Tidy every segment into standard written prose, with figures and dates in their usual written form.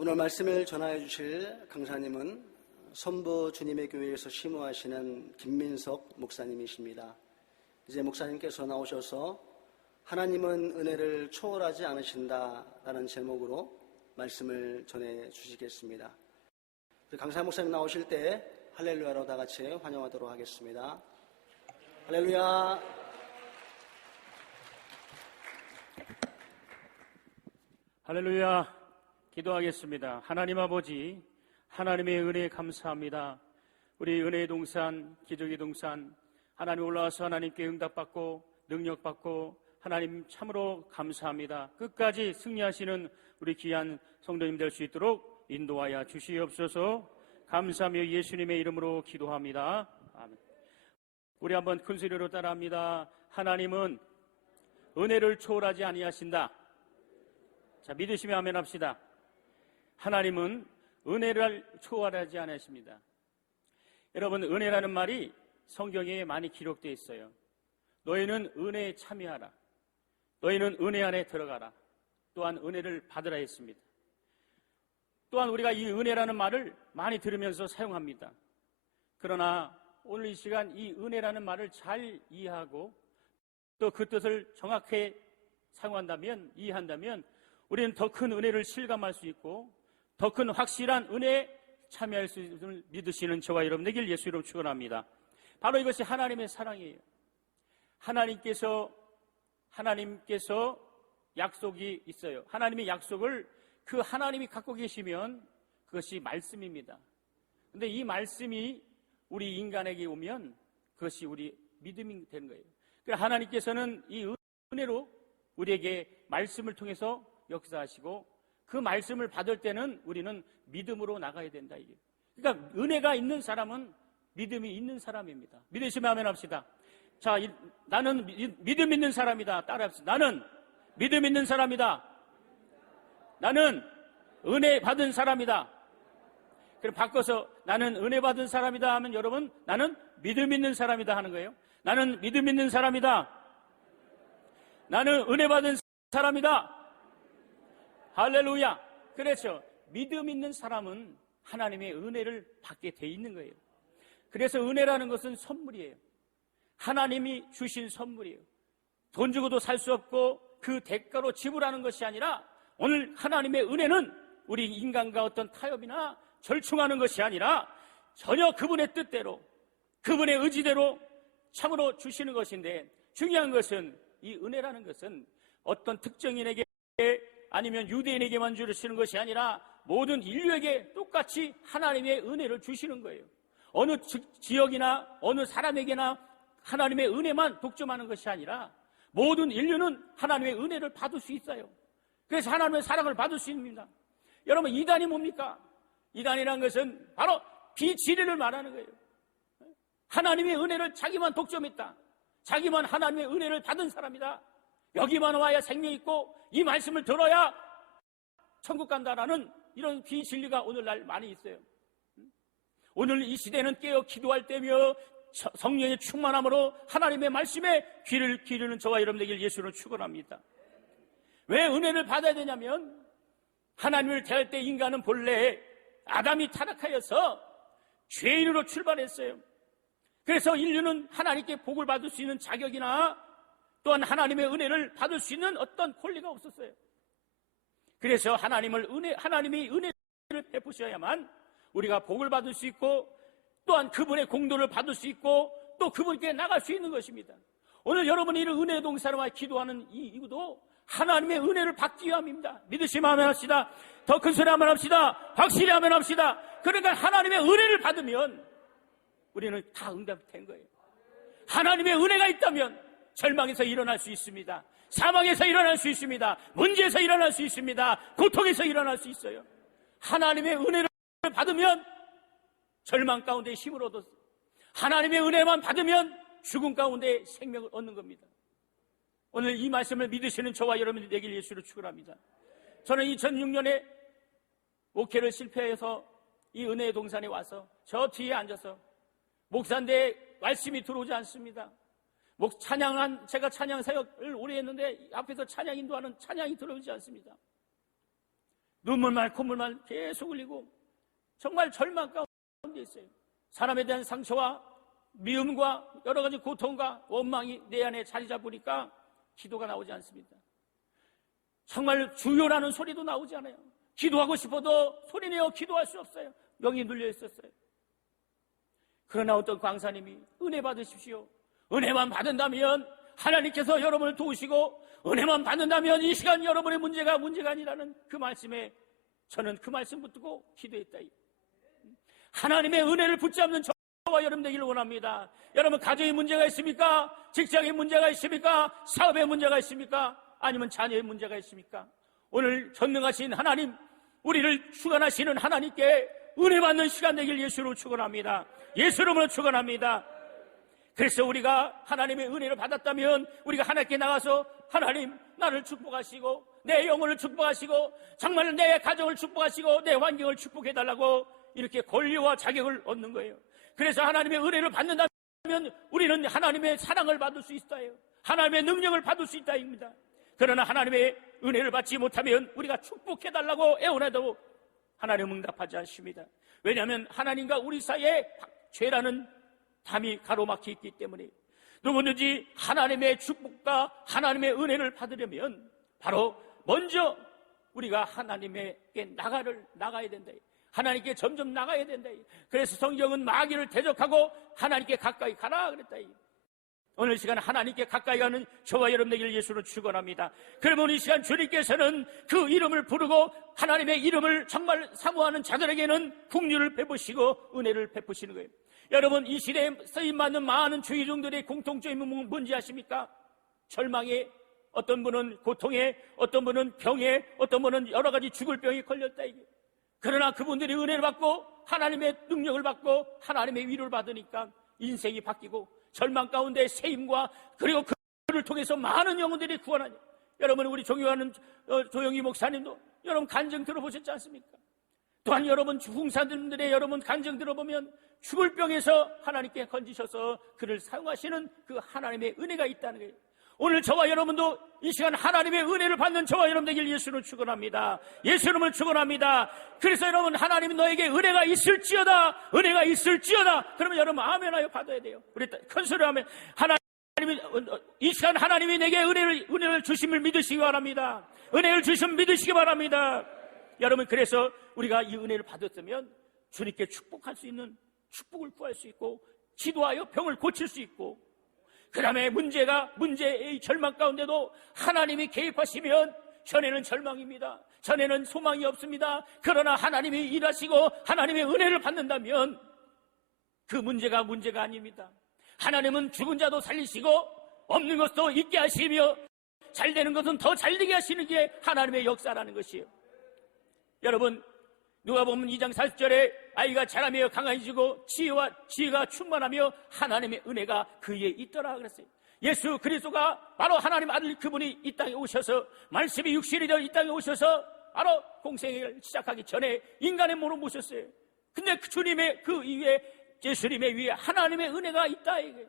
오늘 말씀을 전하여 주실 강사님은 선부 주님의 교회에서 심호하시는 김민석 목사님이십니다. 이제 목사님께서 나오셔서 하나님은 은혜를 초월하지 않으신다라는 제목으로 말씀을 전해 주시겠습니다. 강사 목사님 나오실 때 할렐루야로 다 같이 환영하도록 하겠습니다. 할렐루야. 할렐루야. 기도하겠습니다. 하나님 아버지, 하나님의 은혜에 감사합니다. 우리 은혜의 동산, 기적의 동산, 하나님 올라와서 하나님께 응답받고 능력받고 하나님 참으로 감사합니다. 끝까지 승리하시는 우리 귀한 성도님 될 수 있도록 인도하여 주시옵소서. 감사하며 예수님의 이름으로 기도합니다. 아멘. 우리 한번 큰 소리로 따라합니다. 하나님은 은혜를 초월하지 아니하신다. 자, 믿으시면 아멘 합시다. 하나님은 은혜를 초월하지 않으십니다. 여러분, 은혜라는 말이 성경에 많이 기록되어 있어요. 너희는 은혜에 참여하라. 너희는 은혜 안에 들어가라. 또한 은혜를 받으라 했습니다. 또한 우리가 이 은혜라는 말을 많이 들으면서 사용합니다. 그러나 오늘 이 시간 이 은혜라는 말을 잘 이해하고 또 그 뜻을 정확히 사용한다면, 이해한다면 우리는 더 큰 은혜를 실감할 수 있고 더 큰 확실한 은혜에 참여할 수 있음을 믿으시는 저와 여러분 되길 예수 이름으로 축원합니다. 바로 이것이 하나님의 사랑이에요. 하나님께서 약속이 있어요. 하나님의 약속을 그 하나님이 갖고 계시면 그것이 말씀입니다. 그런데 이 말씀이 우리 인간에게 오면 그것이 우리 믿음이 되는 거예요. 그러니까 하나님께서는 이 은혜로 우리에게 말씀을 통해서 역사하시고 그 말씀을 받을 때는 우리는 믿음으로 나가야 된다. 이게. 그러니까 은혜가 있는 사람은 믿음이 있는 사람입니다. 믿으시면 아멘 합시다. 자, 나는 믿음 있는 사람이다. 따라합시다. 나는 믿음 있는 사람이다. 나는 은혜 받은 사람이다. 그럼 바꿔서 나는 은혜 받은 사람이다 하면 여러분, 나는 믿음 있는 사람이다 하는 거예요. 나는 믿음 있는 사람이다. 나는 은혜 받은 사람이다. 할렐루야. 그렇죠. 믿음 있는 사람은 하나님의 은혜를 받게 돼 있는 거예요. 그래서 은혜라는 것은 선물이에요. 하나님이 주신 선물이에요. 돈 주고도 살 수 없고 그 대가로 지불하는 것이 아니라 오늘 하나님의 은혜는 우리 인간과 어떤 타협이나 절충하는 것이 아니라 전혀 그분의 뜻대로 그분의 의지대로 참으로 주시는 것인데, 중요한 것은 이 은혜라는 것은 어떤 특정인에게 아니면 유대인에게만 주시는 것이 아니라 모든 인류에게 똑같이 하나님의 은혜를 주시는 거예요. 어느 지역이나 어느 사람에게나 하나님의 은혜만 독점하는 것이 아니라 모든 인류는 하나님의 은혜를 받을 수 있어요. 그래서 하나님의 사랑을 받을 수 있습니다. 여러분, 이단이 뭡니까? 이단이라는 것은 바로 비진리를 말하는 거예요. 하나님의 은혜를 자기만 독점했다. 자기만 하나님의 은혜를 받은 사람이다. 여기만 와야 생명이 있고 이 말씀을 들어야 천국 간다라는 이런 비진리가 오늘날 많이 있어요. 오늘 이 시대는 깨어 기도할 때며 성령의 충만함으로 하나님의 말씀에 귀를 기르는 저와 여러분 되길 예수로 축원합니다. 왜 은혜를 받아야 되냐면 하나님을 대할 때 인간은 본래 아담이 타락하여서 죄인으로 출발했어요. 그래서 인류는 하나님께 복을 받을 수 있는 자격이나 또한 하나님의 은혜를 받을 수 있는 어떤 권리가 없었어요. 그래서 하나님이 은혜를 베푸셔야만 우리가 복을 받을 수 있고 또한 그분의 공도를 받을 수 있고 또 그분께 나갈 수 있는 것입니다. 오늘 여러분이 이런 은혜 동사와 기도하는 이 이유도 하나님의 은혜를 받기 위함입니다. 믿으시면 아멘 합시다. 더 큰 소리 아멘 합시다. 확실히 아멘 합시다. 그러니까 하나님의 은혜를 받으면 우리는 다 응답된 거예요. 하나님의 은혜가 있다면 절망에서 일어날 수 있습니다. 사망에서 일어날 수 있습니다. 문제에서 일어날 수 있습니다. 고통에서 일어날 수 있어요. 하나님의 은혜를 받으면 절망 가운데 힘을 얻어 하나님의 은혜만 받으면 죽음 가운데 생명을 얻는 겁니다. 오늘 이 말씀을 믿으시는 저와 여러분이 되길 예수로 축원합니다. 저는 2006년에 목회를 실패해서 이 은혜의 동산에 와서 저 뒤에 앉아서 목사인데 말씀이 들어오지 않습니다. 제가 찬양 사역을 오래 했는데 앞에서 찬양 인도하는 찬양이 들어오지 않습니다. 눈물만 콧물만 계속 흘리고 정말 절망 가운데 있어요. 사람에 대한 상처와 미움과 여러 가지 고통과 원망이 내 안에 자리 잡으니까 기도가 나오지 않습니다. 정말 주요라는 소리도 나오지 않아요. 기도하고 싶어도 소리내어 기도할 수 없어요. 명이 눌려 있었어요. 그러나 어떤 강사님이 은혜 받으십시오. 은혜만 받는다면 하나님께서 여러분을 도우시고 은혜만 받는다면 이 시간 여러분의 문제가 아니라는 그 말씀에 저는 그 말씀 붙들고 기도했다. 하나님의 은혜를 붙잡는 저와 여러분 되기를 원합니다. 여러분 가정에 문제가 있습니까? 직장에 문제가 있습니까? 사업에 문제가 있습니까? 아니면 자녀의 문제가 있습니까? 오늘 전능하신 하나님, 우리를 주관하시는 하나님께 은혜 받는 시간 되길 예수로 축원합니다. 예수 이름으로 축원합니다. 그래서 우리가 하나님의 은혜를 받았다면 우리가 하나님께 나가서 하나님 나를 축복하시고 내 영혼을 축복하시고 정말 내 가정을 축복하시고 내 환경을 축복해달라고 이렇게 권리와 자격을 얻는 거예요. 그래서 하나님의 은혜를 받는다면 우리는 하나님의 사랑을 받을 수 있어요. 하나님의 능력을 받을 수 있다입니다. 그러나 하나님의 은혜를 받지 못하면 우리가 축복해달라고 애원해도 하나님은 응답하지 않습니다. 왜냐하면 하나님과 우리 사이에 죄라는 담이 가로막혀 있기 때문에 누구든지 하나님의 축복과 하나님의 은혜를 받으려면 바로 먼저 우리가 하나님에게 나가야 된다. 하나님께 점점 나가야 된다. 그래서 성경은 마귀를 대적하고 하나님께 가까이 가라 그랬다. 오늘 시간 하나님께 가까이 가는 저와 여러분 되기를 예수로 축원합니다. 그러면 이 시간 주님께서는 그 이름을 부르고 하나님의 이름을 정말 사모하는 자들에게는 긍휼을 베푸시고 은혜를 베푸시는 거예요. 여러분 이 시대에 쓰임받는 많은 주의종들의 공통점이 뭔지 아십니까? 절망에, 어떤 분은 고통에, 어떤 분은 병에, 어떤 분은 여러 가지 죽을 병에 걸렸다. 이게. 그러나 그분들이 은혜를 받고 하나님의 능력을 받고 하나님의 위로를 받으니까 인생이 바뀌고 절망 가운데 세임과 그리고 그를 통해서 많은 영혼들이 구원하니. 여러분 우리 존경하는 조영희 목사님도 여러분 간증 들어보셨지 않습니까? 또한 여러분 중산들의 여러분 간증 들어보면 죽을 병에서 하나님께 건지셔서 그를 사용하시는 그 하나님의 은혜가 있다는 거예요. 오늘 저와 여러분도 이 시간 하나님의 은혜를 받는 저와 여러분 되길 예수로 축원합니다. 예수 이름을 축원합니다. 그래서 여러분 하나님이 너에게 은혜가 있을지어다, 은혜가 있을지어다. 그러면 여러분 아멘하여 받아야 돼요. 우리 큰 소리로 하면 하나님이 이 시간 하나님이 내게 은혜를 주심을 믿으시기 바랍니다. 은혜를 주심을 믿으시기 바랍니다. 여러분 그래서 우리가 이 은혜를 받았으면 주님께 축복할 수 있는 축복을 구할 수 있고 기도하여 병을 고칠 수 있고 그 다음에 문제의 절망 가운데도 하나님이 개입하시면 전에는 절망입니다. 전에는 소망이 없습니다. 그러나 하나님이 일하시고 하나님의 은혜를 받는다면 그 문제가 아닙니다. 하나님은 죽은 자도 살리시고 없는 것도 있게 하시며 잘 되는 것은 더 잘 되게 하시는 게 하나님의 역사라는 것이에요. 여러분 누가복음 2장 40절에 아이가 자라며 강해지고 지혜가 충만하며 하나님의 은혜가 그에 있더라 그랬어요. 예수 그리스도가 바로 하나님 아들 그분이 이 땅에 오셔서 말씀이 육신이 되어 이 땅에 오셔서 바로 공생애를 시작하기 전에 인간의 몸으로 모셨어요. 근데 그 주님의 그 위에 예수님의 위에 하나님의 은혜가 있다 이게.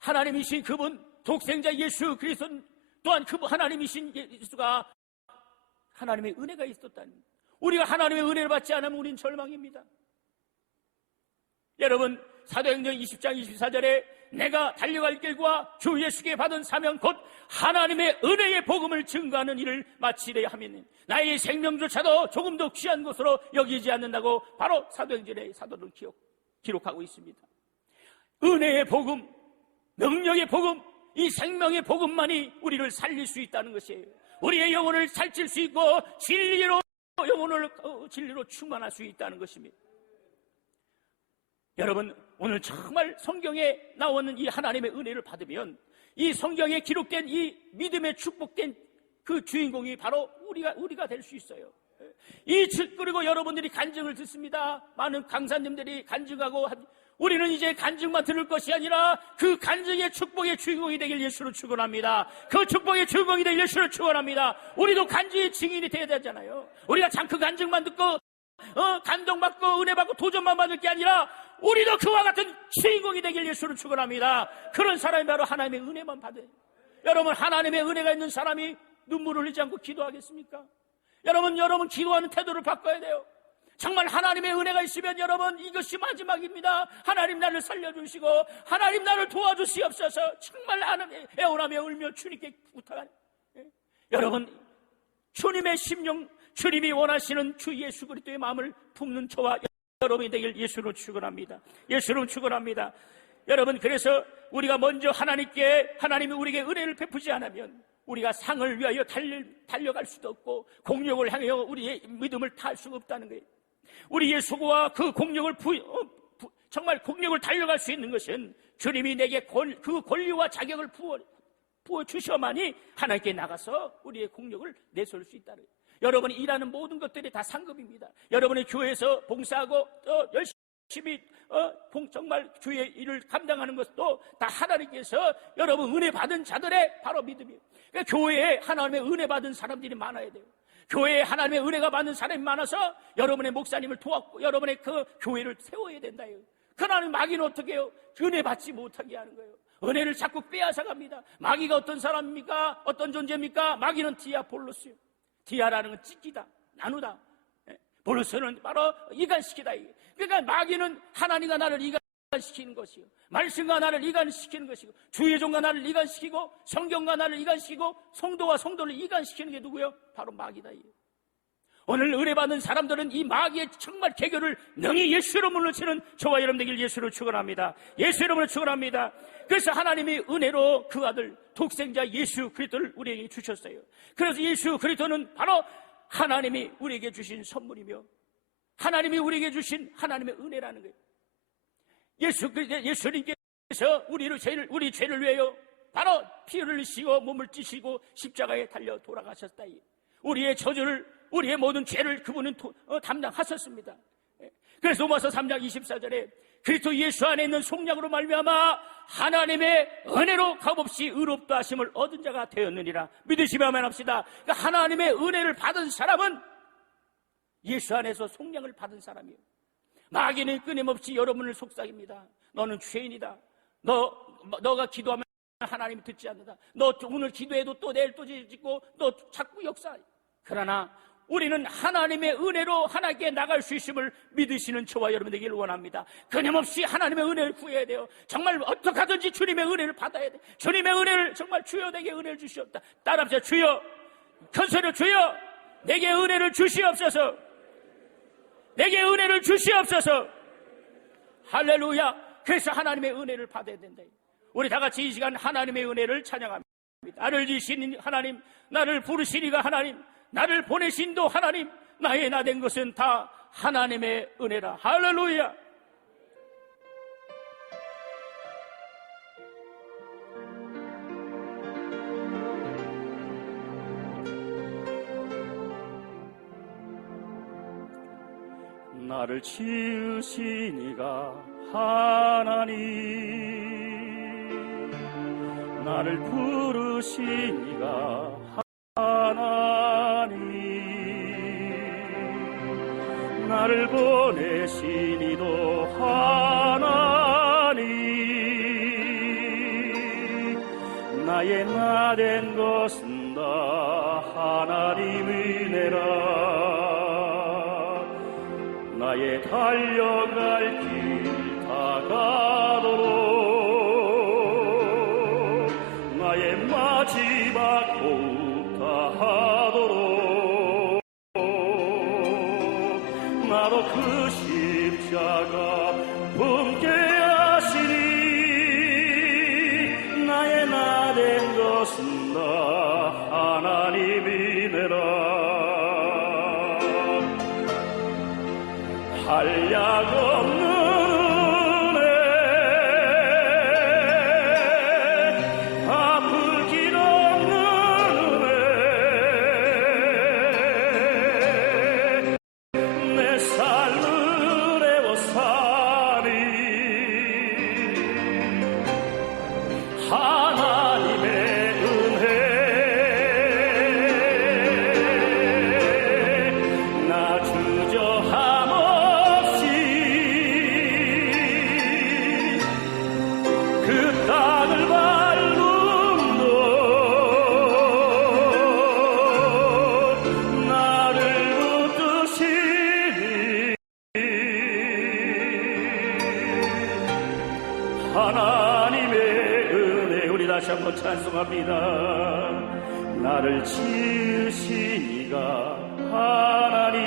하나님이신 그분 독생자 예수 그리스도 또한 그 하나님이신 예수가 하나님의 은혜가 있었다는 거예요. 우리가 하나님의 은혜를 받지 않으면 우린 절망입니다. 여러분 사도행전 20장 24절에 내가 달려갈 길과 주 예수께 받은 사명 곧 하나님의 은혜의 복음을 증거하는 일을 마치려 하면 나의 생명조차도 조금도 귀한 것으로 여기지 않는다고 바로 사도행전의 사도를 기록하고 있습니다. 은혜의 복음, 능력의 복음, 이 생명의 복음만이 우리를 살릴 수 있다는 것이에요. 우리의 영혼을 살릴 수 있고 진리로 충만할 수 있다는 것입니다. 여러분 오늘 정말 성경에 나오는 이 하나님의 은혜를 받으면 이 성경에 기록된 이 믿음의 축복된 그 주인공이 바로 우리가 될 수 있어요. 그리고 여러분들이 간증을 듣습니다. 많은 강사님들이 간증하고 우리는 이제 간증만 들을 것이 아니라 그 간증의 축복의 주인공이 되길 예수로 축원합니다. 그 축복의 주인공이 되길 예수로 축원합니다. 우리도 간증의 증인이 되어야 되잖아요. 우리가 그 간증만 듣고 감동받고 은혜받고 도전만 받을 게 아니라 우리도 그와 같은 주인공이 되길 예수로 축원합니다. 그런 사람이 바로 하나님의 은혜만 받아요. 여러분 하나님의 은혜가 있는 사람이 눈물을 흘리지 않고 기도하겠습니까? 여러분 기도하는 태도를 바꿔야 돼요. 정말 하나님의 은혜가 있으면 여러분 이것이 마지막입니다. 하나님 나를 살려주시고 하나님 나를 도와주시옵소서. 정말 애원하며 울며 주님께 부탁하는 여러분, 주님의 심령, 주님이 원하시는 주 예수 그리스도의 마음을 품는 저와 여러분이 되길 예수로 축원합니다. 예수로 축원합니다. 여러분, 그래서 우리가 먼저 하나님이 우리에게 은혜를 베푸지 않으면 우리가 상을 위하여 달려갈 수도 없고 공력을 향하여 우리의 믿음을 탈 수가 없다는 거예요. 우리의 수고와 그 공력을 정말 공력을 달려갈 수 있는 것은 주님이 내게 그 권리와 자격을 부어주셔야만이 하나님께 나가서 우리의 공력을 내세울 수 있다는 거예요. 여러분이 일하는 모든 것들이 다 상급입니다. 여러분의 교회에서 봉사하고 열심히 정말 주의 일을 감당하는 것도 다 하나님께서 여러분 은혜 받은 자들의 바로 믿음이에요. 그러니까 교회에 하나님의 은혜 받은 사람들이 많아야 돼요. 교회에 하나님의 은혜가 받는 사람이 많아서 여러분의 목사님을 도왔고 여러분의 그 교회를 세워야 된다요. 그러나 마귀는 어떻게 해요? 은혜 받지 못하게 하는 거예요. 은혜를 자꾸 빼앗아갑니다. 마귀가 어떤 사람입니까? 어떤 존재입니까? 마귀는 디아볼로스예요. 디아라는 건 찢기다, 나누다. 볼로스는 바로 이간시키다. 그러니까 마귀는 하나님과 나를 이간시키는 것이요, 말씀과 나를 이간시키는 것이고, 주의 종과 나를 이간시키고, 성경과 나를 이간시키고, 성도와 성도를 이간시키는 게 누구예요? 바로 마귀다. 오늘 은혜받은 사람들은 이 마귀의 정말 개교를 능히 예수 이름으로 물리치는 저와 여러분 되길 예수로 축원합니다. 예수 이름으로 축원합니다. 그래서 하나님이 은혜로 그 아들 독생자 예수 그리스도를 우리에게 주셨어요. 그래서 예수 그리스도는 바로 하나님이 우리에게 주신 선물이며 하나님이 우리에게 주신 하나님의 은혜라는 거예요. 예수님께서 우리 죄를 위하여 바로 피를 흘리시고 몸을 찢으시고 십자가에 달려 돌아가셨다. 우리의 저주를, 우리의 모든 죄를 그분은 담당하셨습니다. 그래서 로마서 3장 24절에 그리스도 예수 안에 있는 속량으로 말미암아 하나님의 은혜로 값없이 의롭다 하심을 얻은 자가 되었느니라. 믿으시면 합시다. 그러니까 하나님의 은혜를 받은 사람은 예수 안에서 속량을 받은 사람이에요. 마귀는 끊임없이 여러분을 속삭입니다. 너는 죄인이다. 너가 기도하면 하나님이 듣지 않는다. 너 오늘 기도해도 또 내일 또 짓고 너 자꾸 역사해. 그러나 우리는 하나님의 은혜로 하나님께 나갈 수 있음을 믿으시는 저와 여러분 되기를 원합니다. 끊임없이 하나님의 은혜를 구해야 돼요. 정말 어떻게 하든지 주님의 은혜를 받아야 돼요. 주님의 은혜를 정말 주여 내게 은혜를 주시옵다. 따라합시다. 주여, 큰소리로 주여 내게 은혜를 주시옵소서. 내게 은혜를 주시옵소서. 할렐루야. 그래서 하나님의 은혜를 받아야 된다. 우리 다 같이 이 시간 하나님의 은혜를 찬양합니다. 나를 지으신 하나님, 나를 부르시니가 하나님, 나를 보내신도 하나님, 나의 나 된 것은 다 하나님의 은혜라. 할렐루야. 나를 지으시니가 하나님, 나를 부르시니가 하나님, 나를 보내시니도 하나님, 나의 나 된 것은 다 하나님 은혜라. 나의 달려갈 길 다가도록 나의 마지막 호흡 다하도록 나도 그 십자가 품게 하시니 나의 나 된 것은 다 하나님 은혜라. 한량 없는 은혜, 아플 길 없는 은혜, 내 삶을 애워싸니 하나님의 은혜, 나 주저함 하나님의 은혜 우리 다시 한번 찬송합니다. 나를 지으신 이가 하나님,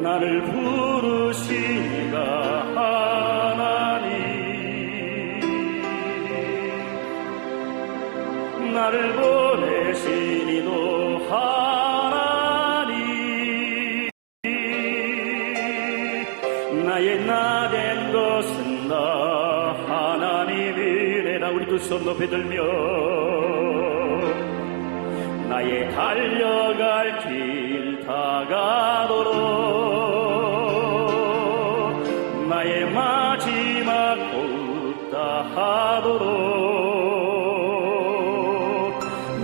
나를 부르신 이가 하나님, 나를 보내신 이도 하나님. 나의 나 된 것은 나 하나님이래라. 우리 두 손 높이 들며 나의 달려갈 길 다가도록 나의 마지막 호흡 다하도록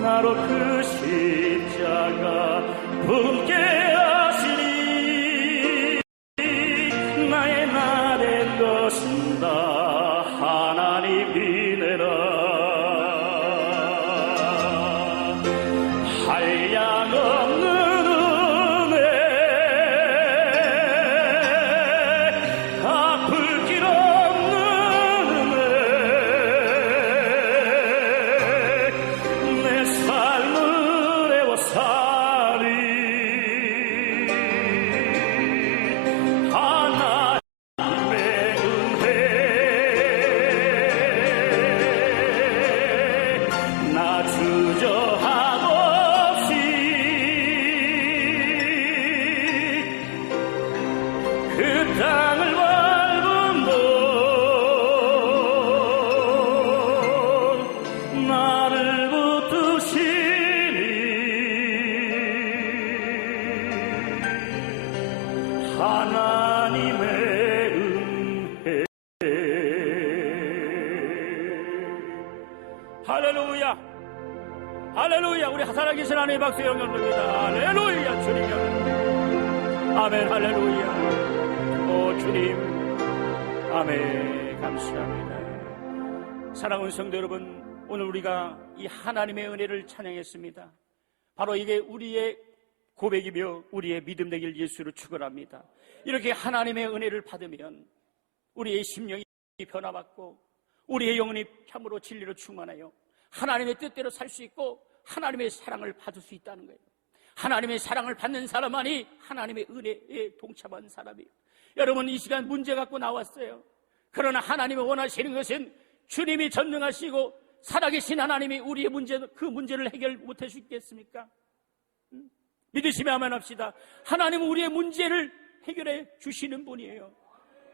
나로 그 십자가 품게 하시니 나의 나 된 것은 다 하나님이네라. 한량없는 은혜 갚을 길 없는 은혜 내 삶을 애워싸리 하나님의 은혜 나 주저함 없이 그 땅을 밟은 돈 나를 붙드시니 하나님의 은혜. 할렐루야, 할렐루야. 우리 살아계신 하나님의 박수 영광 돌립니다. 할렐루야. 주님 영광. 아멘. 할렐루야. 오 주님, 아멘. 감사합니다. 사랑하는 성도 여러분, 오늘 우리가 이 하나님의 은혜를 찬양했습니다. 바로 이게 우리의 고백이며 우리의 믿음 되길 예수로 축원합니다. 이렇게 하나님의 은혜를 받으면 우리의 심령이 변화받고 우리의 영혼이 참으로 진리로 충만하여 하나님의 뜻대로 살 수 있고 하나님의 사랑을 받을 수 있다는 거예요. 하나님의 사랑을 받는 사람만이 하나님의 은혜에 동참한 사람이에요. 여러분, 이 시간 문제 갖고 나왔어요. 그러나 하나님이 원하시는 것은 주님이 전능하시고 살아계신 하나님이 우리의 그 문제를 해결 못할 수 있겠습니까? 믿으시면 아멘 합시다. 하나님은 우리의 문제를 해결해 주시는 분이에요.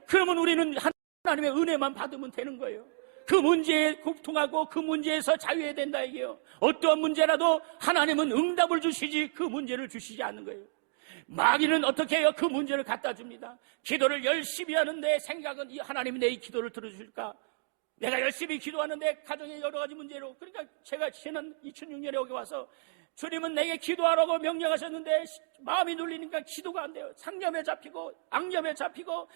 그러면 우리는 하나님의 은혜만 받으면 되는 거예요. 그 문제에 고통하고 그 문제에서 자유해야 된다 이게요. 어떠한 문제라도 하나님은 응답을 주시지 그 문제를 주시지 않는 거예요. 마귀는 어떻게 해요? 그 문제를 갖다 줍니다. 기도를 열심히 하는데 생각은 하나님이 내 이 기도를 들어줄까? 내가 열심히 기도하는데 가정의 여러 가지 문제로, 그러니까 제가 지난 2006년에 여기 와서 주님은 내게 기도하라고 명령하셨는데 마음이 눌리니까 기도가 안 돼요. 상념에 잡히고 악념에 잡히고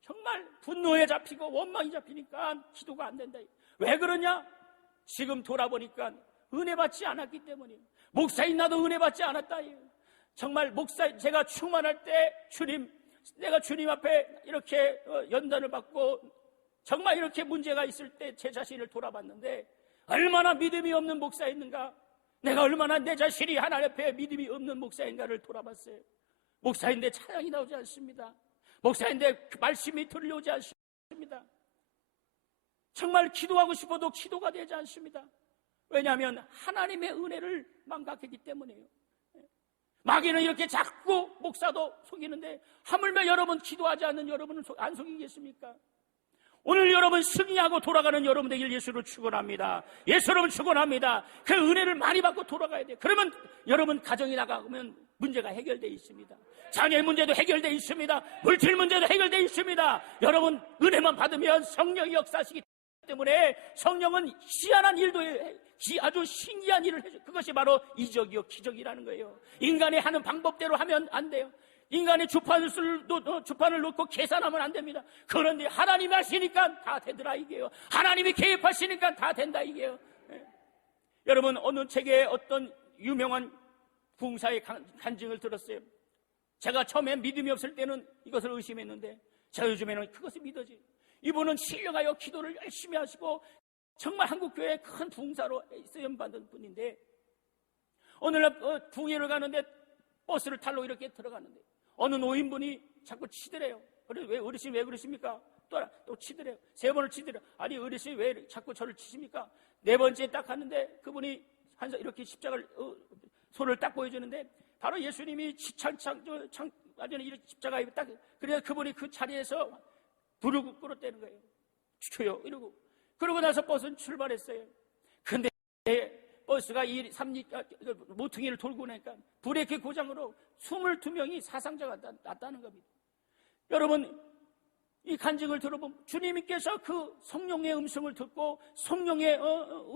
정말 분노에 잡히고 원망이 잡히니까 기도가 안 된다. 왜 그러냐? 지금 돌아보니까 은혜 받지 않았기 때문이에요. 목사인 나도 은혜 받지 않았다. 정말 제가 충만할 때 내가 주님 앞에 이렇게 연단을 받고 정말 이렇게 문제가 있을 때 제 자신을 돌아봤는데 얼마나 믿음이 없는 목사였는가, 내가 얼마나 내 자신이 하나님 앞에 믿음이 없는 목사인가를 돌아봤어요. 목사인데 찬양이 나오지 않습니다. 목사인데 말씀이 들려오지 않습니다. 정말 기도하고 싶어도 기도가 되지 않습니다. 왜냐하면 하나님의 은혜를 망각했기 때문이에요. 마귀는 이렇게 자꾸 목사도 속이는데 하물며 여러분 기도하지 않는 여러분은 안 속이겠습니까? 오늘 여러분 승리하고 돌아가는 여러분 되길 예수로 축원합니다. 예수로 축원합니다. 그 은혜를 많이 받고 돌아가야 돼요. 그러면 여러분 가정이 나가면 문제가 해결되어 있습니다. 자녀의 문제도 해결되어 있습니다. 물질 문제도 해결되어 있습니다. 여러분 은혜만 받으면 성령이 역사하시기 때문에 성령은 희한한 일도 아주 신기한 일을 해줘. 그것이 바로 이적이요 기적이라는 거예요. 인간이 하는 방법대로 하면 안 돼요. 인간의 주판을 놓고 계산하면 안 됩니다. 그런데 하나님이 하시니까 다 되더라 이게요. 하나님이 개입하시니까 다 된다 이게요. 여러분 어느 책에 어떤 유명한 부흥사의 간증을 들었어요. 제가 처음에 믿음이 없을 때는 이것을 의심했는데 제가 요즘에는 그것을 믿어지. 이분은 신령하여 기도를 열심히 하시고 정말 한국교회의 큰 부흥사로 쓰임받은 분인데 오늘날 부흥회를 가는데 버스를 타러 이렇게 들어가는데 어느 노인분이 자꾸 치더래요. 그래서 왜 어르신 왜 그러십니까? 또 치더래요. 3번을 치더래요. 아니 어르신 왜 자꾸 저를 치십니까? 4번째 딱 갔는데 그분이 이렇게 십자가를 손을 딱 보여주는데 바로 예수님이 완전히 이렇게 십자가에 딱 그래서 그분이 그 자리에서 불을 끌어대는 거예요. 주여 이러고 그러고 나서 버스는 출발했어요. 근데 버스가 모퉁이를 돌고 나니까 브레이크 고장으로 22명이 사상자가 났다는 겁니다. 여러분 이 간증을 들어보면 주님께서 그 성령의 음성을 듣고 성령의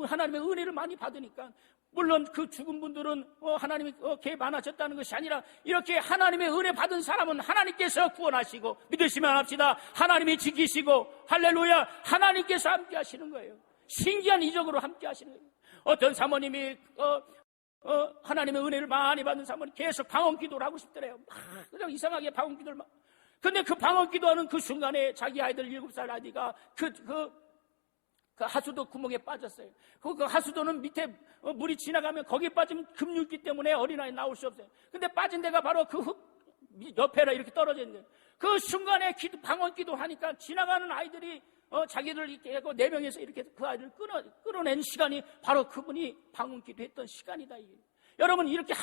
하나님의 은혜를 많이 받으니까 물론 그 죽은 분들은 하나님이 개 많아졌다는 것이 아니라 이렇게 하나님의 은혜 받은 사람은 하나님께서 구원하시고 믿으시면 합시다. 하나님이 지키시고 할렐루야 하나님께서 함께 하시는 거예요. 신기한 이적으로 함께 하시는 거예요. 어떤 사모님이 하나님의 은혜를 많이 받은 사모님 계속 방언 기도를 하고 싶더래요. 그냥 이상하게 방언 기도를 막. 근데 그 방언 기도하는 그 순간에 자기 아이들 7살 아이가 그 하수도 구멍에 빠졌어요. 그 하수도는 밑에 물이 지나가면 거기에 빠지면 급류기 때문에 어린아이 나올 수 없어요. 근데 빠진 데가 바로 그 흙 옆에라 이렇게 떨어져 있는 거예요. 그 순간에 방언 기도하니까 지나가는 아이들이 자기들 이렇게 하고 4명에서 이렇게 그 아이들을 끌어낸 시간이 바로 그분이 방언 기도했던 시간이다. 이게. 여러분 이렇게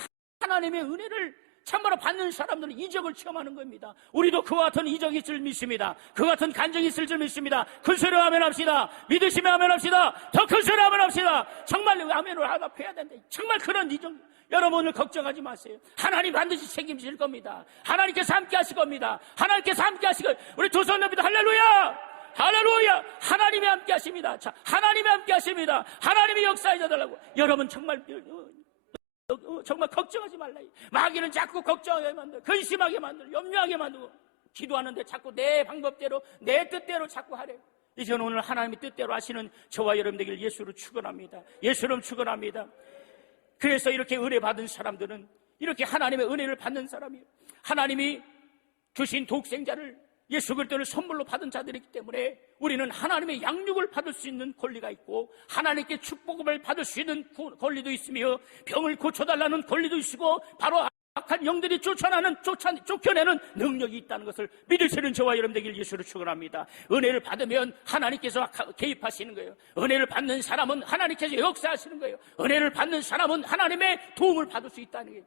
하나님의 은혜를 참으로 받는 사람들은 이적을 체험하는 겁니다. 우리도 그와 같은 이적이 있을 줄 믿습니다. 그와 같은 간증이 있을 줄 믿습니다. 큰 소리로 아멘 합시다. 믿으시면 아멘 합시다. 더 큰 소리로 아멘 합시다. 정말 아멘으로 하답해야 된다. 정말 그런 이적. 여러분을 걱정하지 마세요. 하나님 반드시 책임질 겁니다. 하나님께서 함께 하실 겁니다. 하나님께서 함께 하시고 우리 두 손 높이다 할렐루야. 할렐루야. 하나님이 함께 하십니다. 자, 하나님이 함께 하십니다. 하나님이 역사해 줘달라고. 여러분 정말 걱정하지 말라. 마귀는 자꾸 걱정하게 만들고 근심하게 만들고 염려하게 만들고 기도하는데 자꾸 내 방법대로 내 뜻대로 자꾸 하래요. 이제는 오늘 하나님의 뜻대로 하시는 저와 여러분 되길 예수로 축원합니다. 예수로 축원합니다. 그래서 이렇게 은혜 받은 사람들은 이렇게 하나님의 은혜를 받는 사람이에요. 하나님이 주신 독생자를 예수 그리스도를 선물로 받은 자들이기 때문에 우리는 하나님의 양육을 받을 수 있는 권리가 있고 하나님께 축복을 받을 수 있는 권리도 있으며 병을 고쳐달라는 권리도 있고 바로 악한 영들이 쫓겨내는 능력이 있다는 것을 믿으시는 저와 여러분 되길 예수로 축원합니다. 은혜를 받으면 하나님께서 개입하시는 거예요. 은혜를 받는 사람은 하나님께서 역사하시는 거예요. 은혜를 받는 사람은 하나님의 도움을 받을 수 있다는 거예요.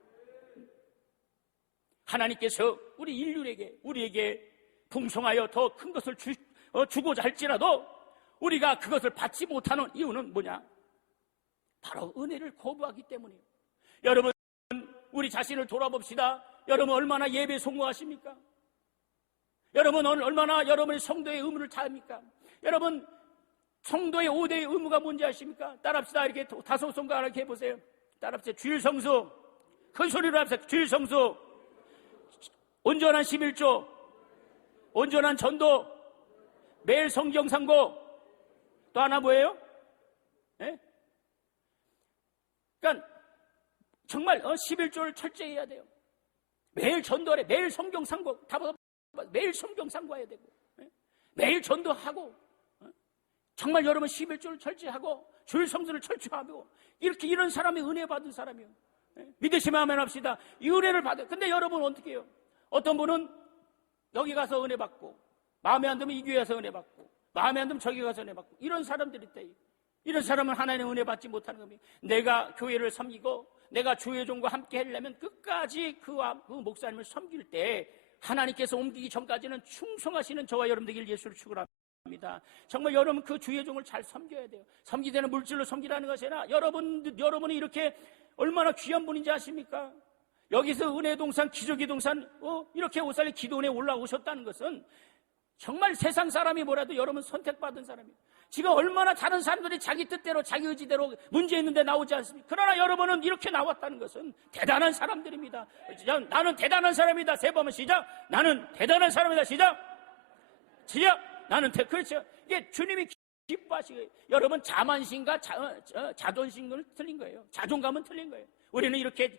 하나님께서 우리 인류에게 우리에게 풍성하여 더 큰 것을 주고자 할지라도 우리가 그것을 받지 못하는 이유는 뭐냐? 바로 은혜를 거부하기 때문이에요. 여러분 우리 자신을 돌아봅시다. 여러분 얼마나 예배 성공하십니까? 여러분 얼마나 여러분의 성도의 의무를 다합니까? 여러분 성도의 5대의 의무가 뭔지 아십니까? 따라합시다. 이렇게 5손가락 이렇게 해보세요. 따라합시다. 주일 성수, 큰 소리로 합시다. 주일 성수, 온전한 11조, 온전한 전도, 매일 성경 상고, 또 하나 뭐예요? 네? 그러니까 정말 11조를 철저히 해야 돼요. 매일 전도래, 매일 성경 상고, 매일 성경 상고해야 되고, 네? 매일 전도하고, 정말 여러분 11조를 철저히 하고 주일 성수를 철저히 하고 이렇게 이런 사람이 은혜 받은 사람이에요. 네? 믿으시면 아멘 합시다. 이 은혜를 받아요. 근데 여러분 어떻게 해요? 어떤 분은 여기 가서 은혜 받고 마음에 안 들면 이 교회 가서 은혜 받고 마음에 안 들면 저기 가서 은혜 받고 이런 사람들이 있다. 이런 사람은 하나님의 은혜 받지 못하는 겁니다. 내가 교회를 섬기고 내가 주의 종과 함께 하려면 끝까지 그 목사님을 섬길 때 하나님께서 옮기기 전까지는 충성하시는 저와 여러분 되길 예수를 축원합니다. 정말 여러분 그 주의 종을 잘 섬겨야 돼요. 섬기되는 물질로 섬기라는 것이 아니라 여러분이 이렇게 얼마나 귀한 분인지 아십니까? 여기서 은혜동산, 기적의 동산 이렇게 오살리 기도원에 올라오셨다는 것은 정말 세상 사람이 뭐라도 여러분 선택받은 사람이에요. 지금 얼마나 다른 사람들이 자기 뜻대로 자기 의지대로 문제 있는데 나오지 않습니까? 그러나 여러분은 이렇게 나왔다는 것은 대단한 사람들입니다. 나는 대단한 사람이다. 3번은 시작. 나는 대단한 사람이다. 시작. 나는 그렇죠. 이게 주님이 기뻐하시고 여러분 자만심과 자존심은 틀린 거예요. 자존감은 틀린 거예요. 우리는 이렇게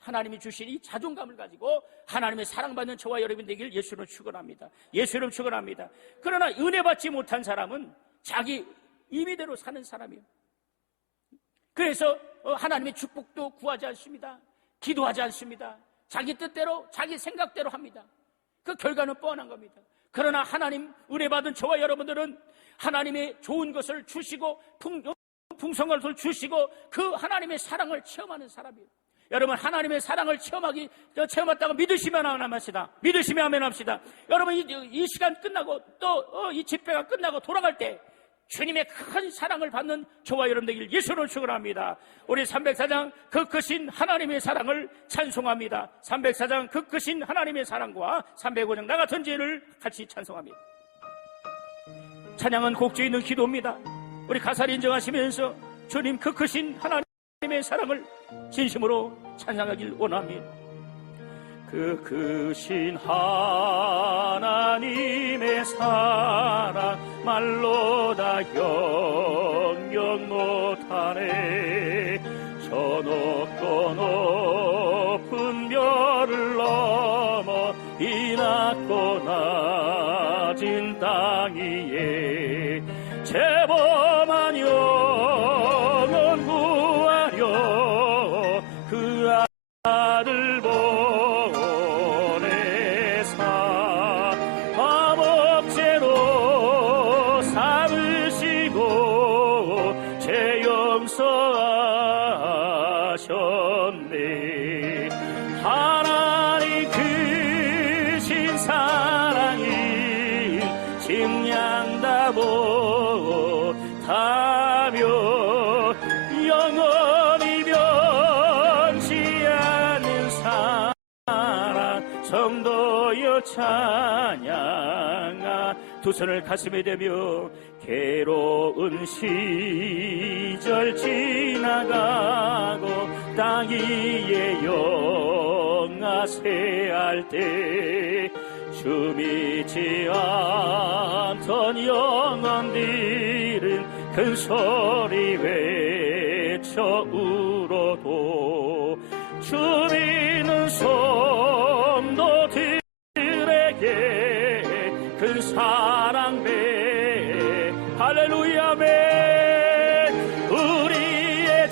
하나님이 주신 이 자존감을 가지고 하나님의 사랑받는 저와 여러분 되길 예수는 축원합니다. 예수는 축원합니다. 그러나 은혜 받지 못한 사람은 자기 임의대로 사는 사람이에요. 그래서 하나님의 축복도 구하지 않습니다. 기도하지 않습니다. 자기 뜻대로 자기 생각대로 합니다. 그 결과는 뻔한 겁니다. 그러나 하나님 은혜 받은 저와 여러분들은 하나님의 좋은 것을 주시고 풍성한 것을 주시고 그 하나님의 사랑을 체험하는 사람이에요. 여러분, 하나님의 사랑을 체험했다고 믿으시면 아멘합시다. 믿으시면 아멘합시다. 여러분, 이 시간 끝나고 또 이 집회가 끝나고 돌아갈 때 주님의 큰 사랑을 받는 저와 여러분 되길 예수로 축원합니다. 우리 304장 그 크신 하나님의 사랑을 찬송합니다. 304장 그 크신 하나님의 사랑과 305장 나 같은 죄를 같이 찬송합니다. 찬양은 곡조 있는 기도입니다. 우리 가사를 인정하시면서 주님 그 크신 하나님의 사랑을 진심으로 찬양하길 원합니다. 그 크신 하나님의 사랑 말로 다 영영 못하네. 저 높고 높은 별을 넘어 이 낮고 낮은 땅 위에 죄범한 영혼 구하려 그 아들 보내사 화목제로 삼으시고 죄 용서하셨네. 하나님 크신 사랑이 증량다 못하며 영원히 변치 않는 사랑 성도여 찬양아. 두 손을 가슴에 대며 괴로운 시절 지나가고 땅 위에 영아세할 때 주 믿지 않던 영혼들은 큰 소리 외쳐 울어도 주 믿는 성도들에게 큰 사랑 배 할렐루야 매 우리의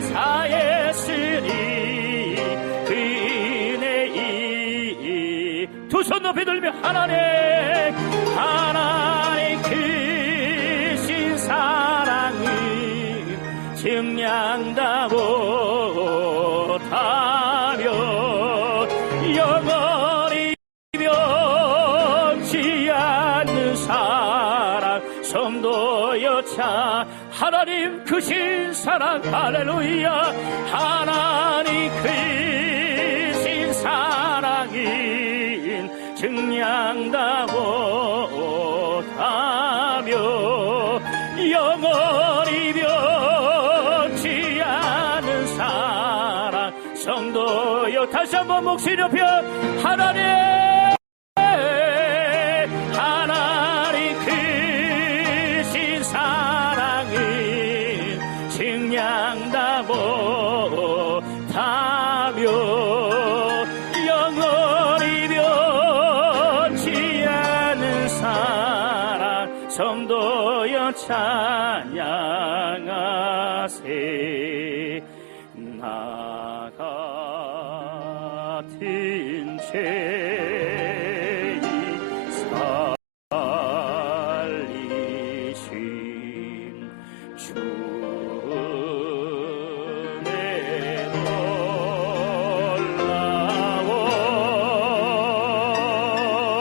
제사에 쓰니 그 은혜이 두 손 높이 들며 하나님 크신 사랑을 증량다 못하며 영원히 변치 않는 사랑 성도여 차 하나님 크신 사랑 할렐루야. 하나님 크신 사랑이 증량다 못하며 영원히 변치 않는 사랑 성도여 다시 한번 목소리 높여 하나님 크신 사랑을 증량다 못하며 영원히 변치 않는 사랑 성도여 찬양하세. 나 같은 죄인 살리신 주 은혜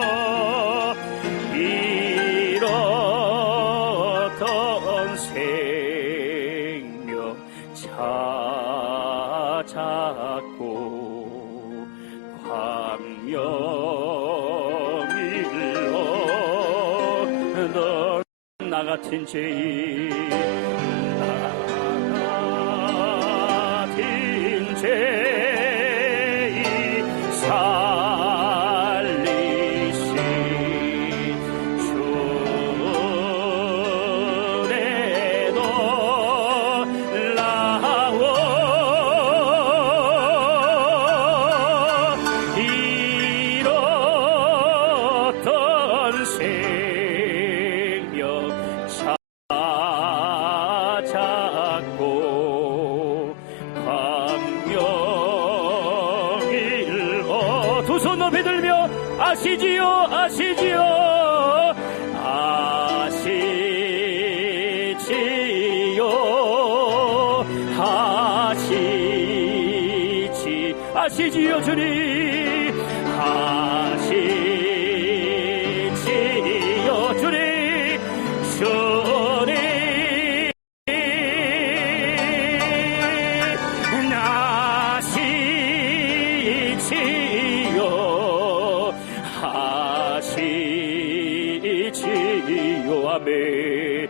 놀라워 잃었던 생명 찾았고 광명일로 넌 나 같은 죄인 살리신 주 은혜 놀라워 받고 감명일어. 두 손 높이 들며 아시지요 아시지요 아시지요 주님 아시지요 주님 주님 아시지요 아시지요 아멘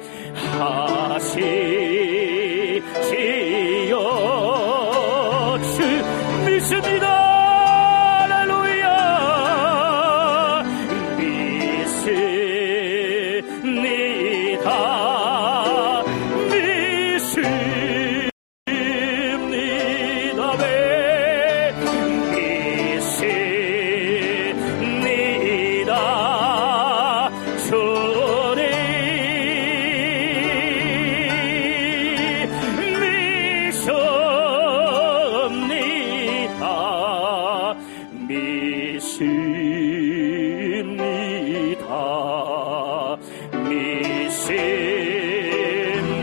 아시지요 믿습니다. 할렐루야. 믿습니다. 믿습니다. 믿습니다. 주님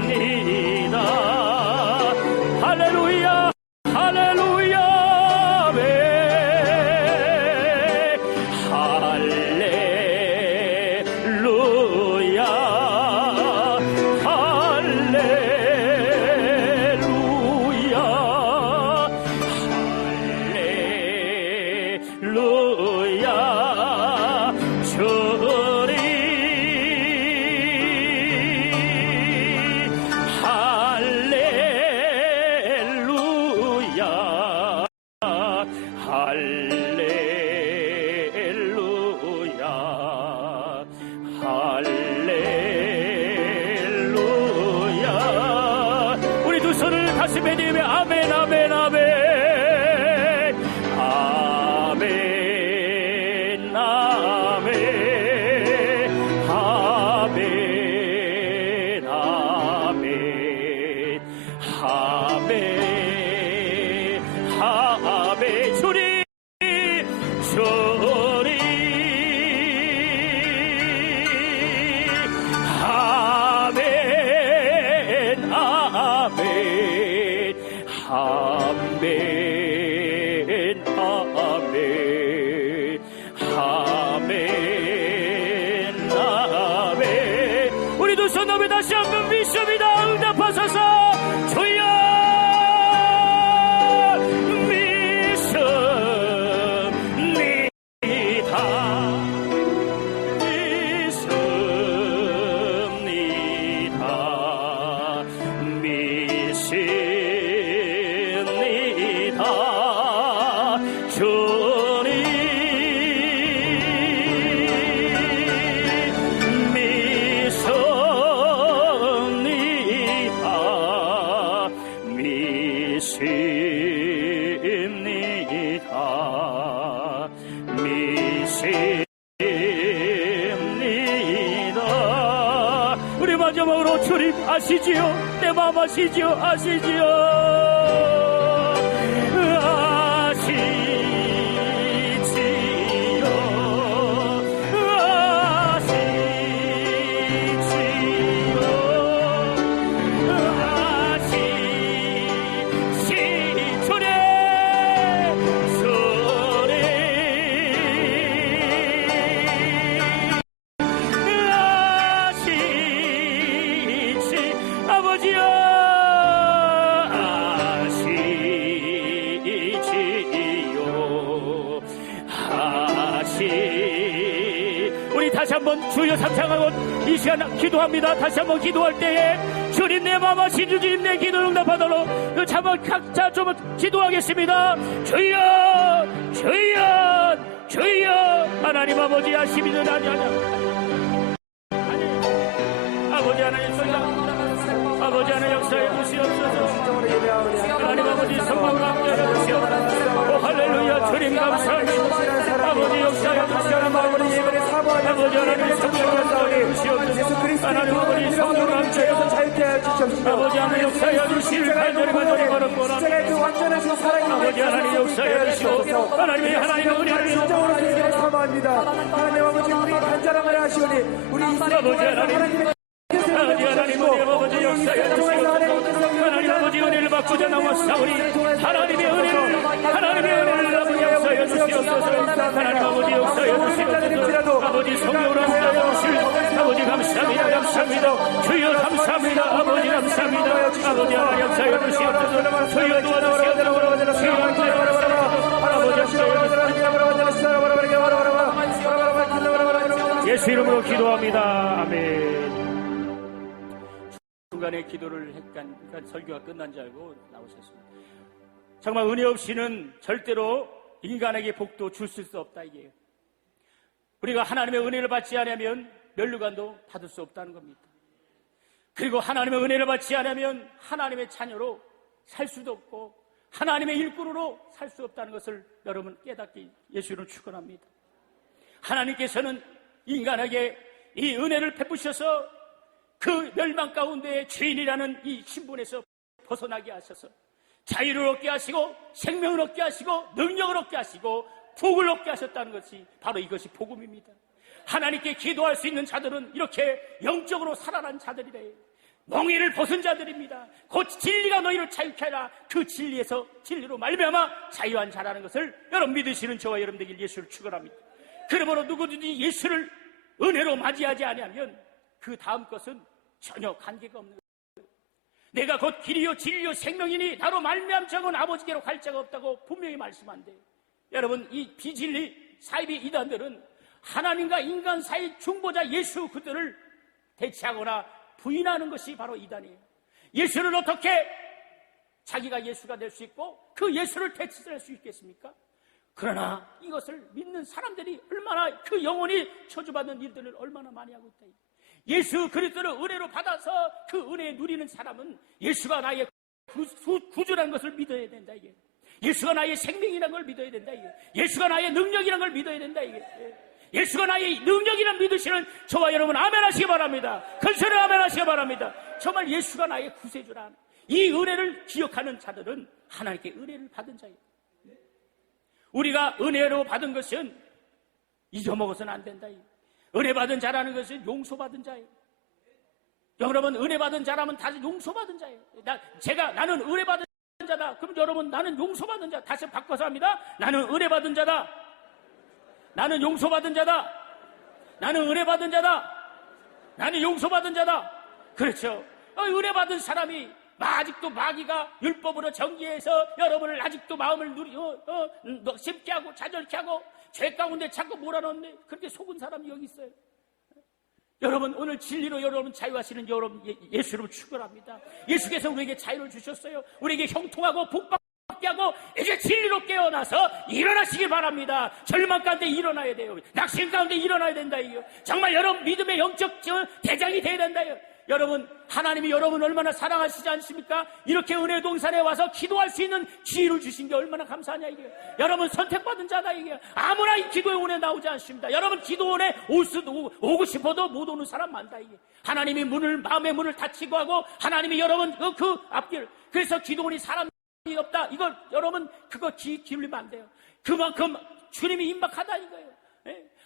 믿습니다. 할렐루야 할렐루야 할렐루야 할렐루야 할렐루야 주님 할렐루야 할렐루야 할렐루야. 우리 두 손을 다시 내리며 아멘 아멘 아멘 아멘 아멘 아멘 아멘 아멘 주님 주님 아멘 아멘 아멘 아멘 아멘 아멘. 우리 두 손 높이 다시 한번 믿습니다. 응답하소서 주여 믿습니다. 우리 마지막으로 주님 아시지요? 내 마음 아시지요? 아시지요? 우리 다시 한번 주여 삼창하고 이 시간 기도합니다. 다시 한번 기도할 때에 주님 내 마음 아시지 주님 내 기도를 응답하도록 그 잠을 각자 좀 기도하겠습니다. 주여 주여 주여. 하나님 아버지 아시미는 아니하냐. 아버지 하나님 아버지 하나님 역사에 주시옵소서. 하나님 아버지 성령으로 함께하여 주시옵소서. 할렐루야 주님 감사합니다. 아버지 역사에 주시옵소서. 아버지 하나님 성령으로 함께하여 주시옵소서. 하나님 아버지 성령으로 함께하여 주시옵소서. 아버지 하나님 역사에 주시옵소서. 실패한 자리가 걸었구나. 십자가의 그 완전하신 사랑이 아버지 하나님 역사해 주시옵소서. 하나님의 하나님의 은혜를 진정으로 주시기를 사모합니다. 하나님 아버지 우리 간절함을 하시오니 우리 이스라엘 하나님의 아버지 하나님 은혜 아버지 역사해 주시옵소서. 하나님 아버지 은혜를 받고자 나왔사오니 하나님의 은혜를 아버지 역사해 주시옵소서. 하나님 아버지 역사해 주시옵소서. 아버지 성령으로 함께하여 주실 아버지 감사합니다. 주여 감사합니다. 아버지 감사합니다. 아버지 하나님 역사해 주시옵소서. 주여 도와주시옵소서. 주여 함께하여 예수 이름으로 기도합니다. 아멘. 중간에 기도를 했으니까 설교가 끝난 줄 알고 나오셨습니다. 정말 은혜 없이는 절대로 인간에게 복도 줄 수 없다 이게요. 우리가 하나님의 은혜를 받지 않으면 면류관도 받을 수 없다는 겁니다. 그리고 하나님의 은혜를 받지 않으면 하나님의 자녀로 살 수도 없고 하나님의 일꾼으로 살 수 없다는 것을 여러분 깨닫기 예수를 축원합니다. 하나님께서는 인간에게 이 은혜를 베푸셔서 그 멸망 가운데의 죄인이라는 이 신분에서 벗어나게 하셔서 자유를 얻게 하시고 생명을 얻게 하시고 능력을 얻게 하시고 복을 얻게 하셨다는 것이 바로 이것이 복음입니다. 하나님께 기도할 수 있는 자들은 이렇게 영적으로 살아난 자들이래요. 멍에를 벗은 자들입니다. 곧 진리가 너희를 자유케 하라. 그 진리에서 진리로 말미암아 자유한 자라는 것을 여러분 믿으시는 저와 여러분들에게 예수를 축원합니다. 그러므로 누구든지 예수를 은혜로 맞이하지 아니하면 그 다음 것은 전혀 관계가 없는 거예요. 내가 곧 길이요 진리요 생명이니 나로 말미암 자는 아버지께로 갈 자가 없다고 분명히 말씀한대. 여러분 이 비진리 사이비 이단들은 하나님과 인간 사이 중보자 예수 그들을 대체하거나 부인하는 것이 바로 이단이에요. 예수를 어떻게 자기가 예수가 될 수 있고 그 예수를 대체할 수 있겠습니까? 그러나 이것을 믿는 사람들이 얼마나 그 영혼이 저주받는 일들을 얼마나 많이 하고 있다. 예수 그리스도를 은혜로 받아서 그 은혜에 누리는 사람은 예수가 나의 구주라는 것을 믿어야 된다. 이게 예수가 나의 생명이라는 걸 믿어야 된다. 이게 예수가 나의 능력이라는 걸 믿어야 된다. 이게 예수가 나의 능력이라는 믿으시는 저와 여러분 아멘 하시기 바랍니다. 큰소리로 아멘 하시기 바랍니다. 정말 예수가 나의 구세주라 이 은혜를 기억하는 자들은 하나님께 은혜를 받은 자예요. 우리가 은혜로 받은 것은 잊어먹어서는 안 된다. 은혜 받은 자라는 것은 용서받은 자예요. 여러분 은혜 받은 자라면 다시 용서받은 자예요. 나는 은혜 받은 자다. 그럼 여러분 나는 용서받은 자. 다시 바꿔서 합니다. 나는 은혜 받은 자다. 나는 용서받은 자다. 나는 은혜 받은 자다. 나는 용서받은 자다. 그렇죠. 은혜 받은 사람이 아직도 마귀가 율법으로 정죄해서 여러분을 아직도 마음을 쉽게 하고 좌절케 하고 죄 가운데 자꾸 몰아넣는데 그렇게 속은 사람이 여기 있어요. 여러분 오늘 진리로 여러분 자유하시는 여러분 예수를 축원합니다. 예수께서 우리에게 자유를 주셨어요. 우리에게 형통하고 복받게 하고 이제 진리로 깨어나서 일어나시길 바랍니다. 절망 가운데 일어나야 돼요. 낙심 가운데 일어나야 된다. 정말 여러분 믿음의 영적 대장이 돼야 된다요. 여러분 하나님이 여러분 얼마나 사랑하시지 않습니까? 이렇게 은혜 동산에 와서 기도할 수 있는 기회를 주신 게 얼마나 감사하냐 이게. 여러분 선택받은 자다 이게. 아무나 이 기도원에 나오지 않습니다. 여러분 기도원에 오고 싶어도 못 오는 사람 많다 이게. 하나님이 마음의 문을 닫히고 하고 하나님이 여러분 그 앞길 그래서 기도원이 사람이 없다. 이걸 여러분 그거 기울이면 안 돼요. 그만큼 주님이 임박하다 이거예요.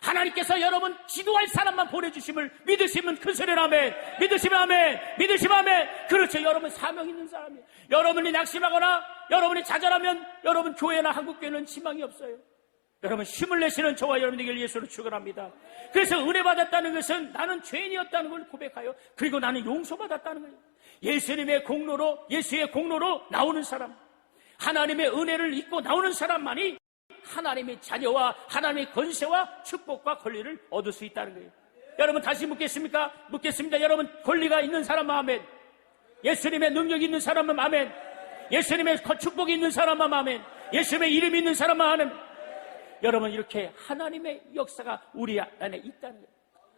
하나님께서 여러분 기도할 사람만 보내주심을 믿으시면 큰 소리로 아멘. 믿으시면 아멘. 믿으시면 아멘. 그렇죠. 여러분 사명 있는 사람이에요. 여러분이 낙심하거나 여러분이 좌절하면 여러분 교회나 한국교회는 희망이 없어요. 여러분 힘을 내시는 저와 여러분에게 예수를 축원합니다. 그래서 은혜 받았다는 것은 나는 죄인이었다는 걸 고백하여 그리고 나는 용서받았다는 거예요. 예수의 공로로 나오는 사람, 하나님의 은혜를 입고 나오는 사람만이 하나님의 자녀와 하나님의 권세와 축복과 권리를 얻을 수 있다는 거예요. 여러분 다시 묻겠습니까? 묻겠습니다. 여러분 권리가 있는 사람은 아멘. 예수님의 능력이 있는 사람은 아멘. 예수님의 축복이 있는 사람은 아멘. 예수님의 이름이 있는 사람은 아멘. 여러분 이렇게 하나님의 역사가 우리 안에 있다는 거예요.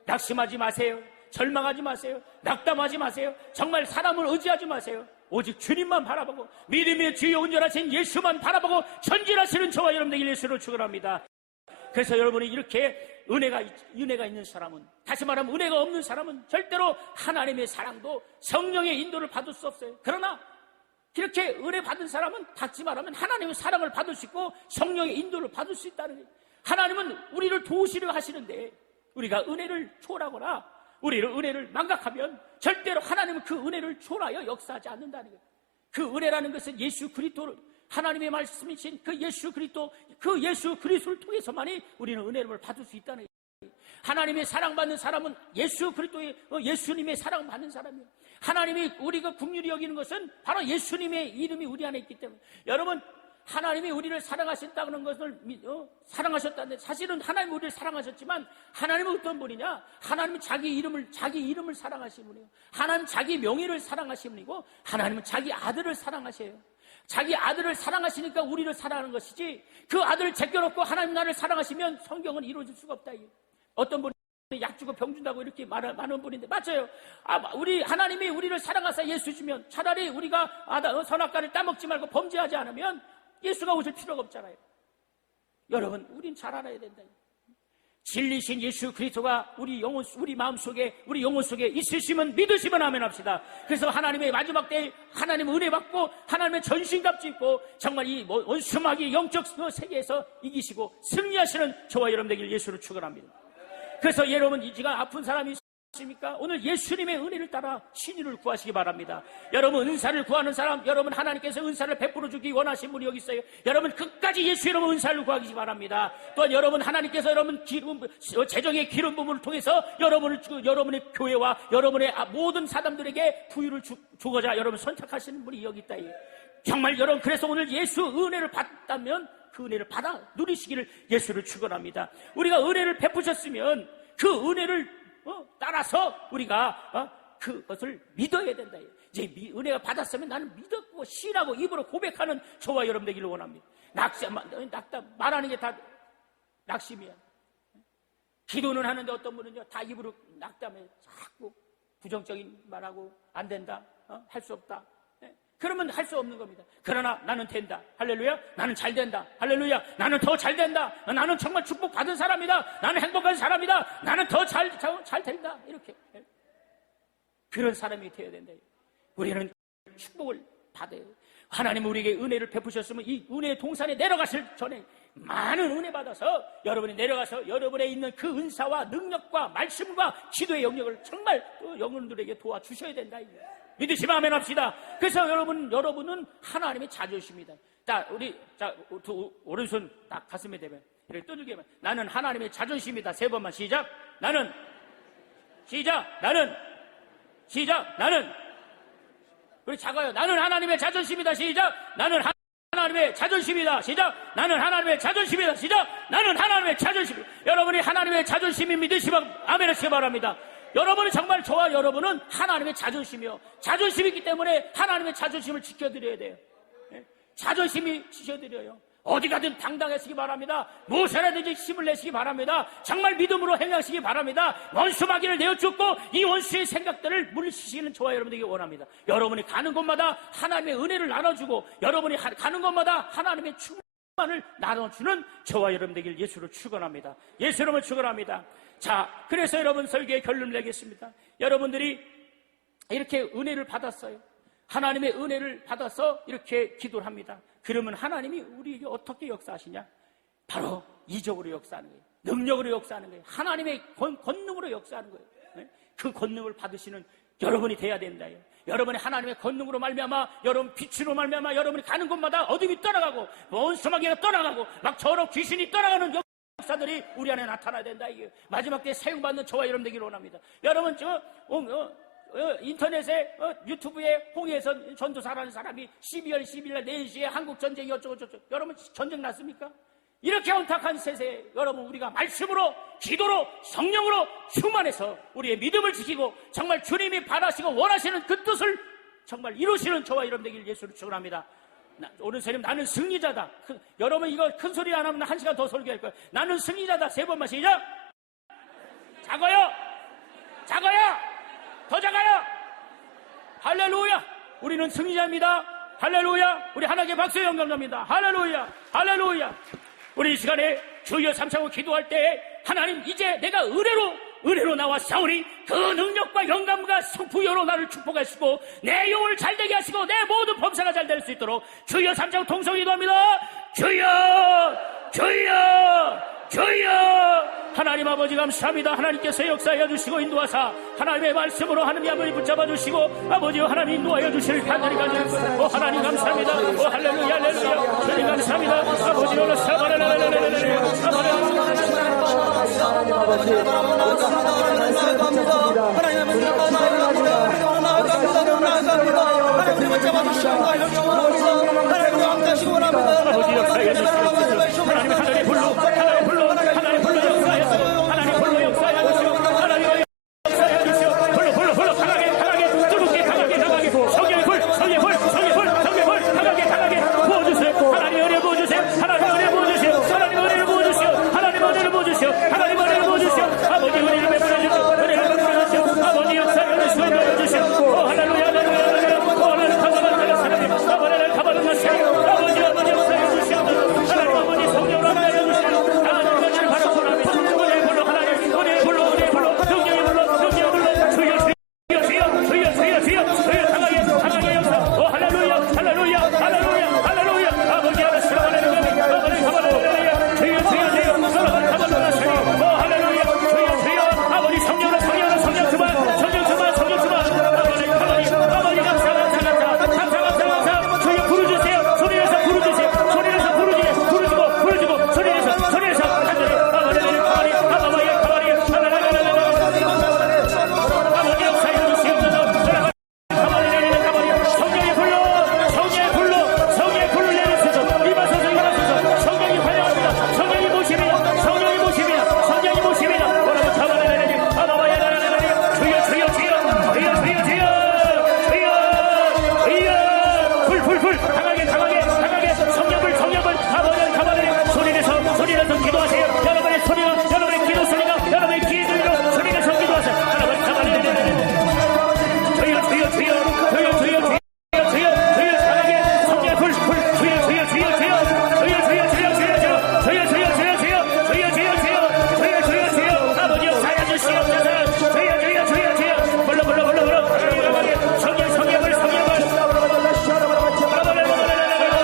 낙심하지 마세요. 절망하지 마세요. 낙담하지 마세요. 정말 사람을 의지하지 마세요. 오직 주님만 바라보고 믿음의 주여 온전하신 예수만 바라보고 전진하시는 저와 여러분들 예수를 축원합니다. 그래서 여러분이 이렇게 은혜가 있는 사람은, 다시 말하면 은혜가 없는 사람은 절대로 하나님의 사랑도 성령의 인도를 받을 수 없어요. 그러나 그렇게 은혜 받은 사람은 닫지 말하면 하나님의 사랑을 받을 수 있고 성령의 인도를 받을 수 있다는 거예요. 하나님은 우리를 도우시려 하시는데 우리가 은혜를 초월하거나 우리를 은혜를 망각하면 절대로 하나님은 그 은혜를 초월하여 역사하지 않는다는 거예요. 그 은혜라는 것은 예수 그리스도, 하나님의 말씀이신 그 예수 그리스도, 그 예수 그리스도를 통해서만이 우리는 은혜를 받을 수 있다는 거예요. 하나님의 사랑받는 사람은 예수 그리스도의 예수님의 사랑받는 사람이에요. 하나님이 우리가 긍휼히 여기는 것은 바로 예수님의 이름이 우리 안에 있기 때문에, 여러분 하나님이 우리를 사랑하셨다는 것을 사랑하셨다는데, 사실은 하나님이 우리를 사랑하셨지만 하나님은 어떤 분이냐? 하나님은 자기 이름을 사랑하시는 분이에요. 하나님은 자기 명예를 사랑하시는 분이고, 하나님은 자기 아들을 사랑하셔요. 자기 아들을 사랑하시니까 우리를 사랑하는 것이지, 그 아들을 제껴놓고 하나님 나를 사랑하시면 성경은 이루어질 수가 없다. 어떤 분이 약 주고 병 준다고 이렇게 많은 분인데, 맞아요. 우리 하나님이 우리를 사랑하사 예수 주면 차라리 우리가 선악과를 따먹지 말고 범죄하지 않으면 예수가 오실 필요가 없잖아요. 여러분, 우린 잘 알아야 된다. 진리신 예수 그리스도가 우리 마음속에, 우리 영혼 속에 있으시면 믿으시면 아멘 합시다. 그래서 하나님의 마지막 때에 하나님의 은혜 받고 하나님의 전신갑주 입고 정말 이 원수마귀 영적 세계에서 이기시고 승리하시는 저와 여러분 되길 예수를 축원합니다. 그래서 여러분, 이지가 아픈 사람이 있습니까? 오늘 예수님의 은혜를 따라 신의를 구하시기 바랍니다. 여러분, 은사를 구하는 사람, 여러분 하나님께서 은사를 베풀어 주기 원하신 분이 여기 있어요. 여러분 끝까지 예수 이름으로 은사를 구하기 바랍니다. 또한 여러분 하나님께서 여러분 재정의 기름 부음을 통해서 여러분의 교회와 여러분의 모든 사람들에게 부유를 주고자 여러분 선택하시는 분이 여기 있다. 정말 여러분, 그래서 오늘 예수 은혜를 받았다면 그 은혜를 받아 누리시기를 예수를 축원합니다. 우리가 은혜를 베푸셨으면 그 은혜를 따라서 우리가 그것을 믿어야 된다. 이제 은혜가 받았으면 나는 믿었고 신하고 입으로 고백하는 저와 여러분 되기를 원합니다. 말하는 게 다 낙심이야. 기도는 하는데 어떤 분은요, 다 입으로 낙담해. 자꾸 부정적인 말하고 안 된다, 할 수 없다. 그러면 할 수 없는 겁니다. 그러나 나는 된다. 할렐루야. 나는 잘 된다. 할렐루야. 나는 더 잘 된다. 나는 정말 축복받은 사람이다. 나는 행복한 사람이다. 나는 더 잘 된다. 이렇게. 그런 사람이 되어야 된다. 우리는 축복을 받아요. 하나님은 우리에게 은혜를 베푸셨으면 이 은혜의 동산에 내려가실 전에 많은 은혜 받아서 여러분이 내려가서 여러분에 있는 그 은사와 능력과 말씀과 기도의 영역을 정말 영혼들에게 도와주셔야 된다. 믿으시면 아멘 합시다. 그래서 여러분은 하나님의 자존심이다. 오른손 딱 가슴에 대면 이렇게 떠들게 하면, 나는 하나님의 자존심이다. 3번만 시작. 나는 우리 작아요. 나는 하나님의 자존심이다. 시작. 나는 하나님의 자존심이다. 시작. 나는 하나님의 자존심이다. 시작. 나는 하나님의 자존심. 여러분이 하나님의 자존심이 믿으시면 아멘 하시기 바랍니다. 여러분은 정말, 저와 여러분은 하나님의 자존심이요, 자존심이 있기 때문에 하나님의 자존심을 지켜드려야 돼요. 자존심이 지켜드려요. 어디 가든 당당하시기 바랍니다. 무엇이라든지 힘을 내시기 바랍니다. 정말 믿음으로 행하시기 바랍니다. 원수마귀를 내어쫓고 이 원수의 생각들을 물리치시는 저와 여러분에게 원합니다. 여러분이 가는 곳마다 하나님의 은혜를 나눠주고, 여러분이 가는 곳마다 하나님의 충만을 나눠주는 저와 여러분 되길 예수로 축원합니다. 예수 이름을 축원합니다. 자, 그래서 여러분 설교의 결론을 내겠습니다. 여러분들이 이렇게 은혜를 받았어요. 하나님의 은혜를 받아서 이렇게 기도를 합니다. 그러면 하나님이 우리에게 어떻게 역사하시냐? 바로 이적으로 역사하는 거예요. 능력으로 역사하는 거예요. 하나님의 권능으로 역사하는 거예요. 그 권능을 받으시는 여러분이 돼야 된다. 여러분이 하나님의 권능으로 말미암아, 여러분 빛으로 말미암아, 여러분이 가는 곳마다 어둠이 떠나가고 원수마귀가 떠나가고 막 저런 귀신이 떠나가는 역사들이 우리 안에 나타나야 된다. 이게 마지막 때에 사용받는 저와 여러분 되기를 원합니다. 여러분 인터넷에 유튜브에 홍해에서 전도사라는 사람이 12월 10일 날 4시에 한국 전쟁이 어쩌고저쩌고. 여러분 전쟁 났습니까? 이렇게 혼탁한 세세에 여러분, 우리가 말씀으로, 기도로, 성령으로 충만해서 우리의 믿음을 지키고 정말 주님이 바라시고 원하시는 그 뜻을 정말 이루시는 저와 여러분 되길 예수를 축원합니다. 오른손님, 나는 승리자다. 여러분 이거 큰 소리 안 하면 1시간 더 설교할 거예요. 나는 승리자다. 3번만 시작. 작아요. 더 작아요. 할렐루야. 우리는 승리자입니다. 할렐루야. 우리 하나님께 박수 영광합니다. 할렐루야. 우리 이 시간에 주여 삼창으로 기도할 때, 하나님 이제 내가 은혜로 은혜로 나와 싸우니 그 능력과 영감과 성부여로 나를 축복하시고 내 영혼을 잘되게 하시고 내 모든 범사가 잘 될 수 있도록 주여 삼장 통성 기도합니다. 주여 주여 주여. 하나님 아버지 감사합니다. 하나님께서 역사하여 주시고 인도하사 하나님의 말씀으로 하나님 아버지 붙잡아 주시고 아버지와 하나님 인도하여 주실 간절히 하나님 감사합니다. 할렐루야 할렐루야. 주님 감사합니다. 아버지 오늘 아버지 역사하여 주시옵소서. 하나님 하늘의 불로 하나의 불로 하나의 불로 역사하여 하나님 불로 역사하여 주시오. 하나님의 역사하여 주시오. 불로 강하게 뜨겁게 강하게 성령의 불 강하게 부어주세요. 하나님 은혜 부어주세요. 하나님 은혜 부어주시오. 하나님 은혜를 부어주시오. 하나님 은혜를 부어주시오. 하나님 은혜를 부어주시오. 아버지 은혜를 베풀어주시오. 은혜를 베풀어주시오. 아버지 역사하여 주시오. 인도하여 주시오. 할렐루야 할렐루야. 하나님 감사합니다. 하나님 아버지를 가버렸나시오. 아버지 역사하여 주시오. 하나님 아버지 성령을 하나여 주시오. 하나님 은혜를 바라보라. 은혜의 불로 하나님 은혜의 불로 성령의 불로 주여 강하게 역사. 할렐루야 아버지 하나님 가버렸나시오. 주여 아버지 성령 주만 아버지 감사 주여 부르주세요. 소리내서 부르주세요. 부르지고 소리내서 간절히 아버지 가버리 아버지 역사해 주시옵소서. 성령의 불로 내려주소서. 임하소서. 성령이 환영합니다. 성령이 모십니다. 성령이 모십니다. 뭐라고 잡아내려니 주여 불 강하게 성령불 아버지 가버리 소리내서 기도하세요. 여러분의 기도 소리가 여러분의 귀에 들리도록 소리내서 기도하세요. 하나님 가버리 주여 강하게 성령의 불 주여 아버지 역사하여 주시옵소서. 주여 불러 성령의 불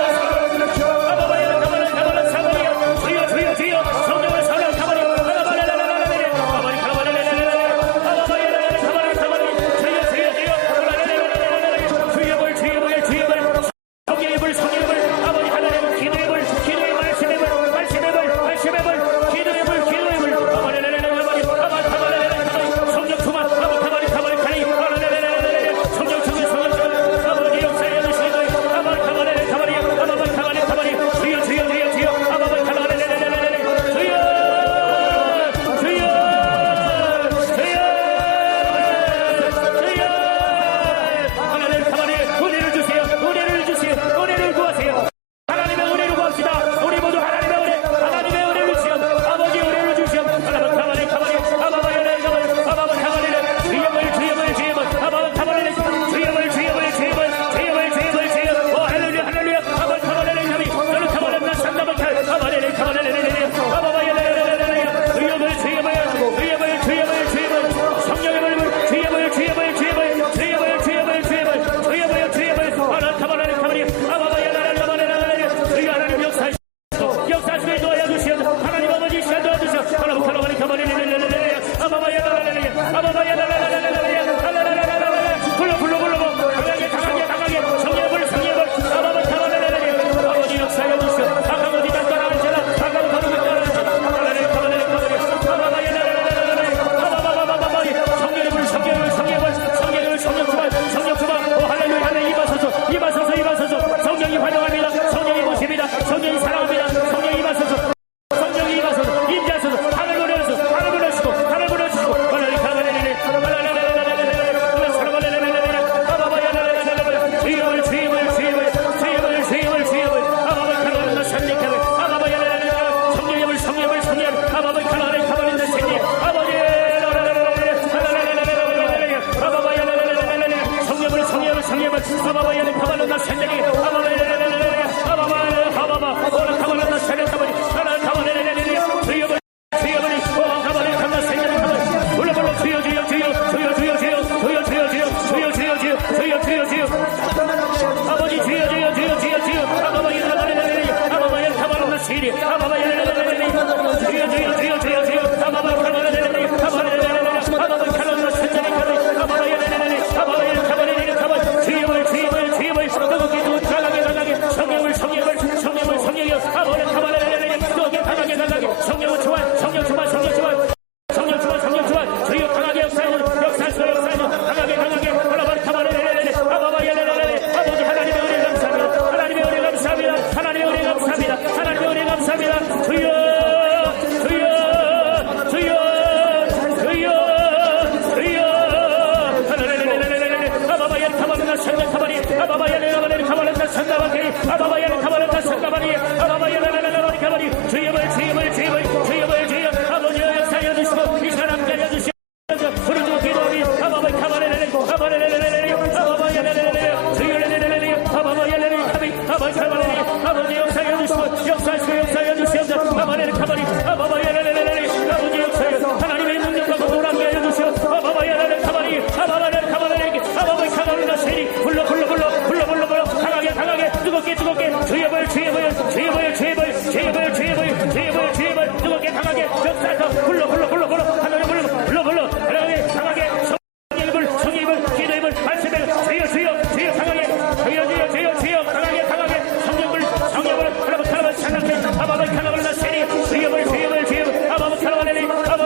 시리 아바바 열레레레레 주여 주여 주여 주여 주여 아바바 열레레레레 아바바 열레레레 천천히 가라 아바바 열레레레레 아바바 열레레레 아바바 주여을 뜨겁게 달라게 성령을 아바바 가바레레레레 뜨겁게 달라게 성령을 좋아 성령 좋아 주여 강하게 역사하소서 강하게 바라바라 가바레레레레 아바바 열레레레레 아버지 하나님의 은혜 감사합니다 하나님의 은혜 감사합니다 주여 아바바 열 가바레나 산다 가바리 아바바 열 가바레나 산다 가바리 아바바 열 가바레나 산다 가바리 아바바 열 가바리 주여 아버지여 역사하여 주시고 이 사람 살려주시오 부르짖고 기도하니 아바바 가바레레레 아바바 열레레레레 아바바 열레레레 아바바 가바레레 아버지 역사하여 주시고 역사하여 주시옵소서 아바레레 가바리 아바바 열레레레레 아버지 역사하여 하나님의 능력과 놀랍게 하여 주시오 아바바 열레레레 가바리 아바바 열레레레 아바바 가바레나 세리 불러 강하게 뜨겁게 주여벌 뜨겁게 강하게 역사에서 불러 강하게 성령입을 기도입을 말씀을 주여 강하게 주여 강하게 성령을 하나만 생각해 아바바 카라발라 세리 주여벌 아바바 카라발레리 아바바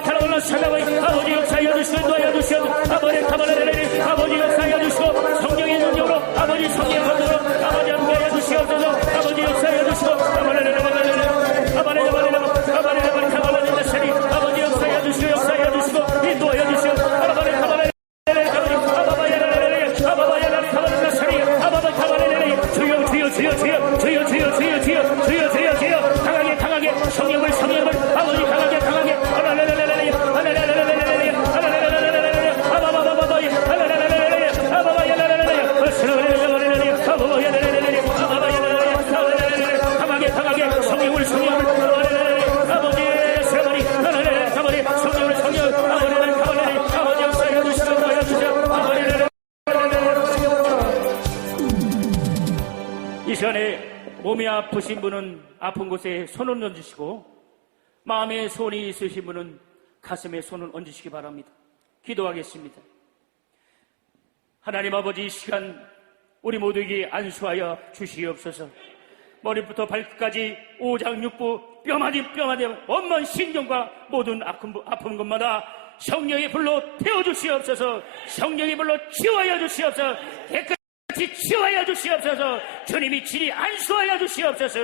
카라발라 사나바이 아버지 역사하여 주시고 놓아여 주시오 아버지 카발레리 아버지 역사하여 주시고 성령의 능력으로 아버지 성령의 능력으로 아버지 함께하여 주시옵소서 아버지 역사하여 주시고 아버지 역사하여 주시고 인도하여 주시오 주여 강하게 성령을 아버지 강하게 강하게 성령을 아버지 역사하여 주시고 이 시간에 몸이 아프신 분은 아픈 곳에 손을 얹으시고 마음에 손이 있으신 분은 가슴에 손을 얹으시기 바랍니다. 기도하겠습니다. 하나님 아버지 이 시간 우리 모두에게 안수하여 주시옵소서. 머리부터 발끝까지 오장육부 뼈마디 온몸 신경과 모든 아픈 것마다 성령의 불로 태워주시옵소서. 성령의 불로 치워하여 주시옵소서. 깨끗이 치워하여 주시옵소서. 주님이 진히 안수하여 주시옵소서.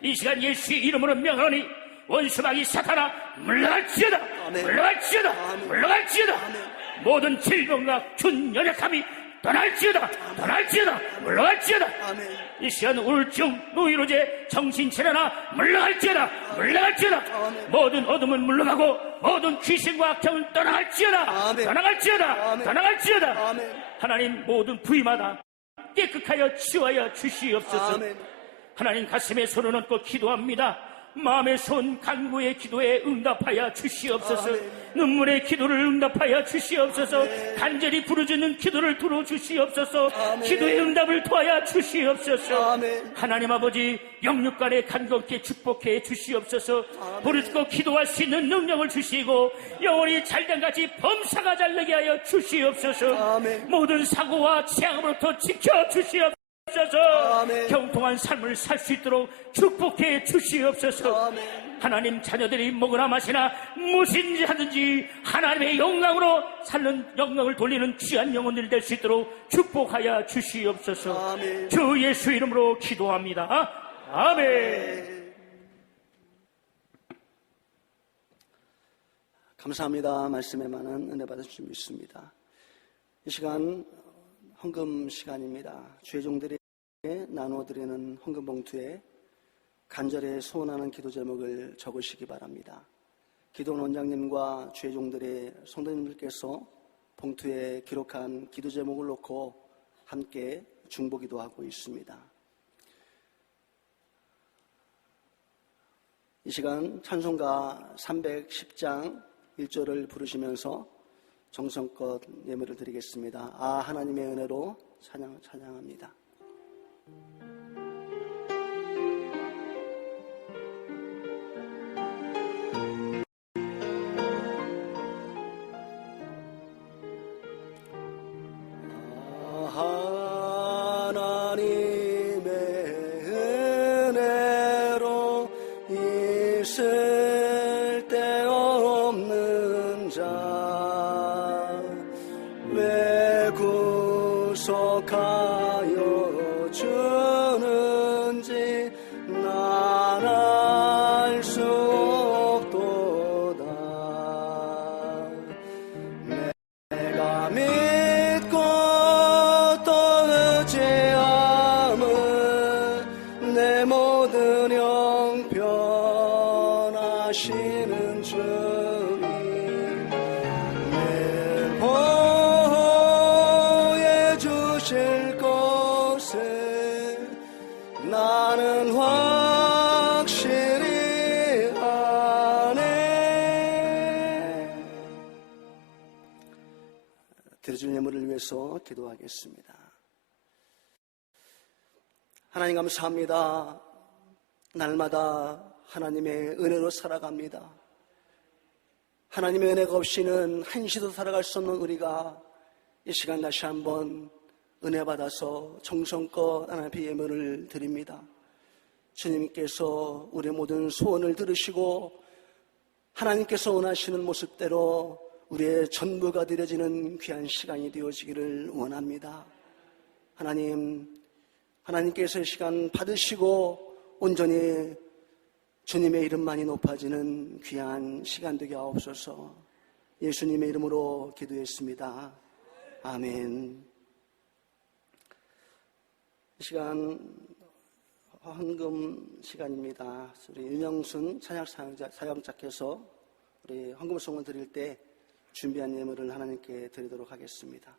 이 시간 예수의 이름으로 명하노니 원수마귀 사탄아 물러갈지어다. 모든 질병과 균 연약함이 떠날지어다. 물러갈지어다. 이 시간 우울증, 노이로제, 정신질환아 물러갈지어다. 모든 어둠은 물러가고 모든 귀신과 악령은 떠나갈지어다. 하나님 모든 부위마다 깨끗하여 치유하여 주시옵소서. 하나님 가슴에 손을 얹고 기도합니다. 마음의 손 간구의 기도에 응답하여 주시옵소서. 눈물의 기도를 응답하여 주시옵소서. 간절히 부르짖는 기도를 들어주시옵소서. 기도의 응답을 도하여 주시옵소서. 하나님 아버지 영육간에 간곡히 축복해 주시옵소서. 부르짖고 기도할 수 있는 능력을 주시고 영원히 잘된같이 범사가 잘되게 하여 주시옵소서. 모든 사고와 재앙으로부터 지켜 주시옵소서. 경통한 삶을 살 수 있도록 축복해 주시옵소서. 하나님 자녀들이 먹으나 마시나 무엇인지 하든지 하나님의 영광으로 살는 영광을 돌리는 귀한 영혼들이 될 수 있도록 축복하여 주시옵소서. 주 예수 이름으로 기도합니다. 아멘. 감사합니다. 말씀에 많은 은혜 받으실 줄 믿습니다. 이 시간 헌금 시간입니다. 죄종들에게 나누어드리는 헌금 봉투에 간절히 소원하는 기도 제목을 적으시기 바랍니다. 기도원 원장님과 죄종들의 성도님들께서 봉투에 기록한 기도 제목을 놓고 함께 중보기도하고 있습니다. 이 시간 찬송가 310장 1절을 부르시면서 정성껏 예물을 드리겠습니다. 하나님의 은혜로 찬양합니다. 나는 확실히 아네. 드려줄 예물을 위해서 기도하겠습니다. 하나님 감사합니다. 날마다 하나님의 은혜로 살아갑니다. 하나님의 은혜가 없이는 한시도 살아갈 수 없는 우리가 이 시간 다시 한번 은혜 받아서 정성껏 하나님의 예물을 드립니다. 주님께서 우리의 모든 소원을 들으시고 하나님께서 원하시는 모습대로 우리의 전부가 드려지는 귀한 시간이 되어지기를 원합니다. 하나님께서 이 시간 받으시고 온전히 주님의 이름만이 높아지는 귀한 시간 되게 하옵소서. 예수님의 이름으로 기도했습니다. 아멘. 이 시간 헌금 시간입니다. 우리 윤영순 찬양 사역자께서 우리 헌금송을 드릴 때 준비한 예물을 하나님께 드리도록 하겠습니다.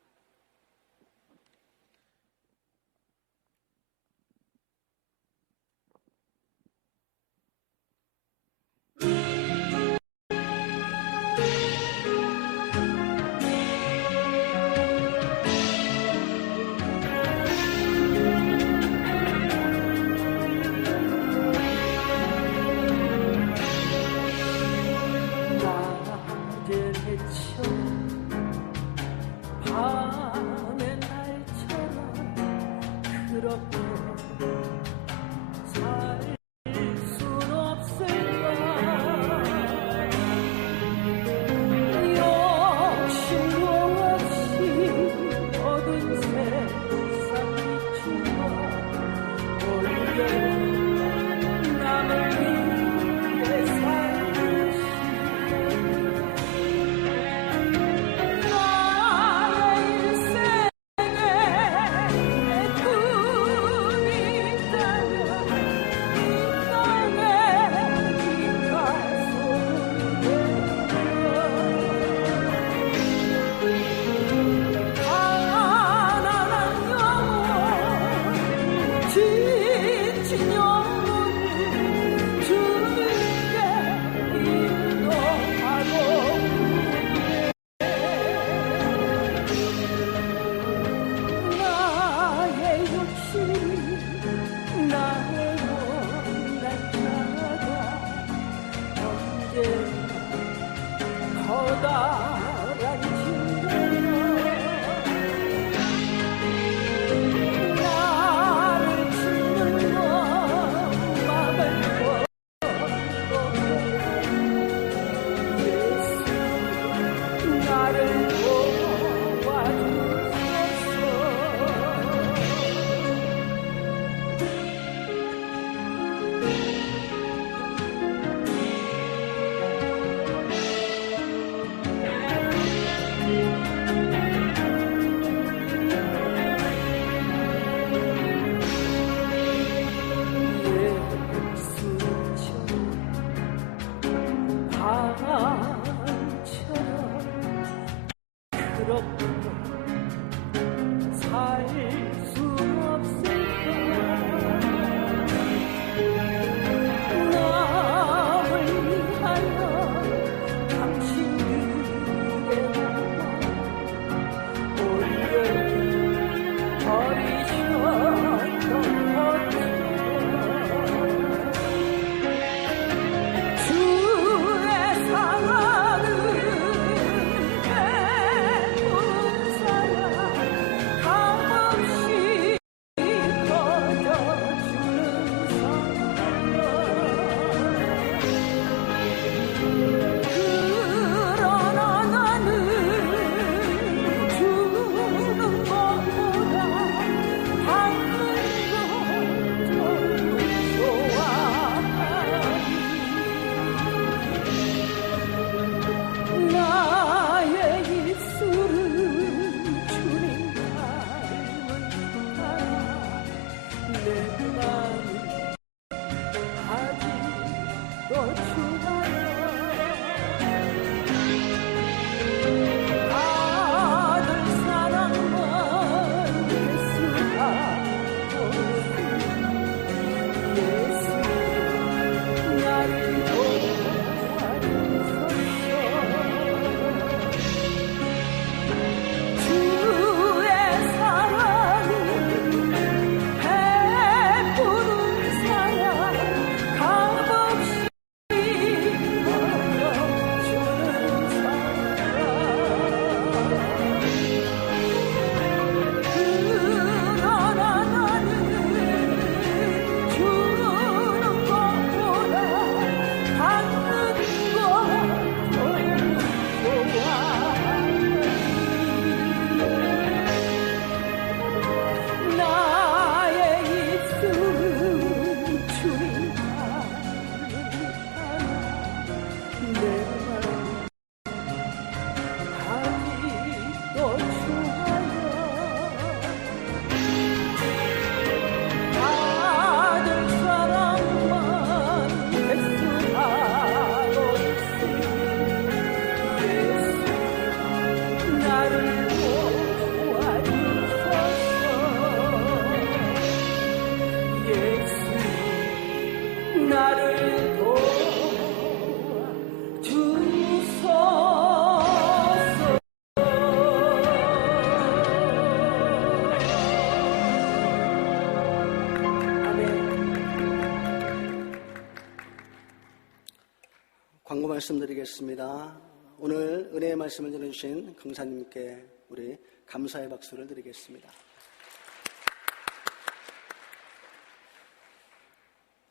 말씀드리겠습니다. 오늘 은혜의 말씀을 전해주신 강사님께 우리 감사의 박수를 드리겠습니다.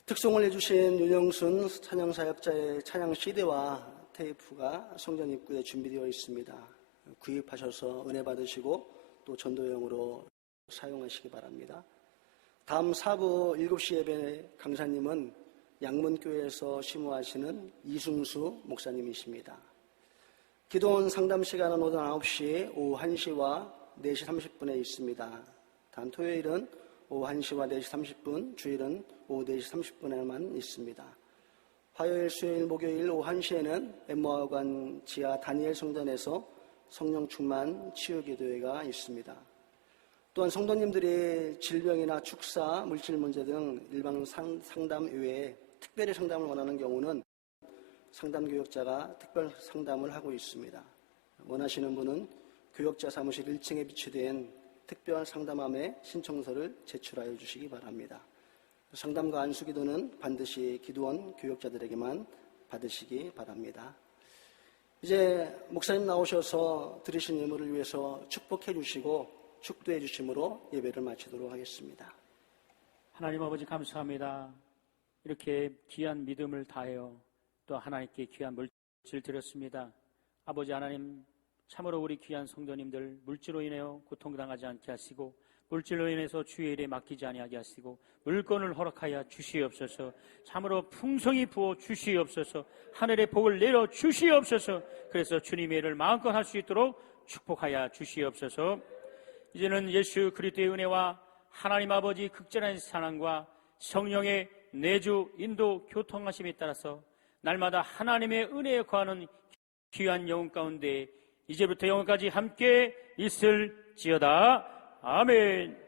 특송을 해주신 윤영순 찬양사역자의 찬양 CD와 테이프가 성전 입구에 준비되어 있습니다. 구입하셔서 은혜 받으시고 또 전도용으로 사용하시기 바랍니다. 다음 4부 7시 예배 강사님은 양문교회에서 심우하시는 이승수 목사님이십니다. 기도원 상담 시간은 오전 9시, 오후 1시와 4시 30분에 있습니다. 다음 토요일은 오후 1시와 4시 30분, 주일은 오후 4시 30분에만 있습니다. 화요일, 수요일, 목요일 오후 1시에는 엠마을관 지하 다니엘 성전에서 성령 충만 치유 기도회가 있습니다. 또한 성도님들이 질병이나 축사, 물질 문제 등 일반 상담 외에 특별히 상담을 원하는 경우는 상담 교역자가 특별 상담을 하고 있습니다. 원하시는 분은 교역자 사무실 1층에 비치된 특별 상담함에 신청서를 제출하여 주시기 바랍니다. 상담과 안수기도는 반드시 기도원 교역자들에게만 받으시기 바랍니다. 이제 목사님 나오셔서 드리신 예물을 위해서 축복해 주시고 축도해 주심으로 예배를 마치도록 하겠습니다. 하나님 아버지 감사합니다. 이렇게 귀한 믿음을 다하여 또 하나님께 귀한 물질 드렸습니다. 아버지 하나님, 참으로 우리 귀한 성도님들 물질로 인하여 고통당하지 않게 하시고 물질로 인해서 주의 일에 맡기지 아니하게 하시고 물건을 허락하여 주시옵소서. 참으로 풍성히 부어 주시옵소서. 하늘의 복을 내려 주시옵소서. 그래서 주님의 일을 마음껏 할 수 있도록 축복하여 주시옵소서. 이제는 예수 그리스도의 은혜와 하나님 아버지 극진한 사랑과 성령의 내주 인도 교통하심에 따라서 날마다 하나님의 은혜에 거하는 귀한 영혼 가운데 이제부터 영원까지 함께 있을지어다. 아멘.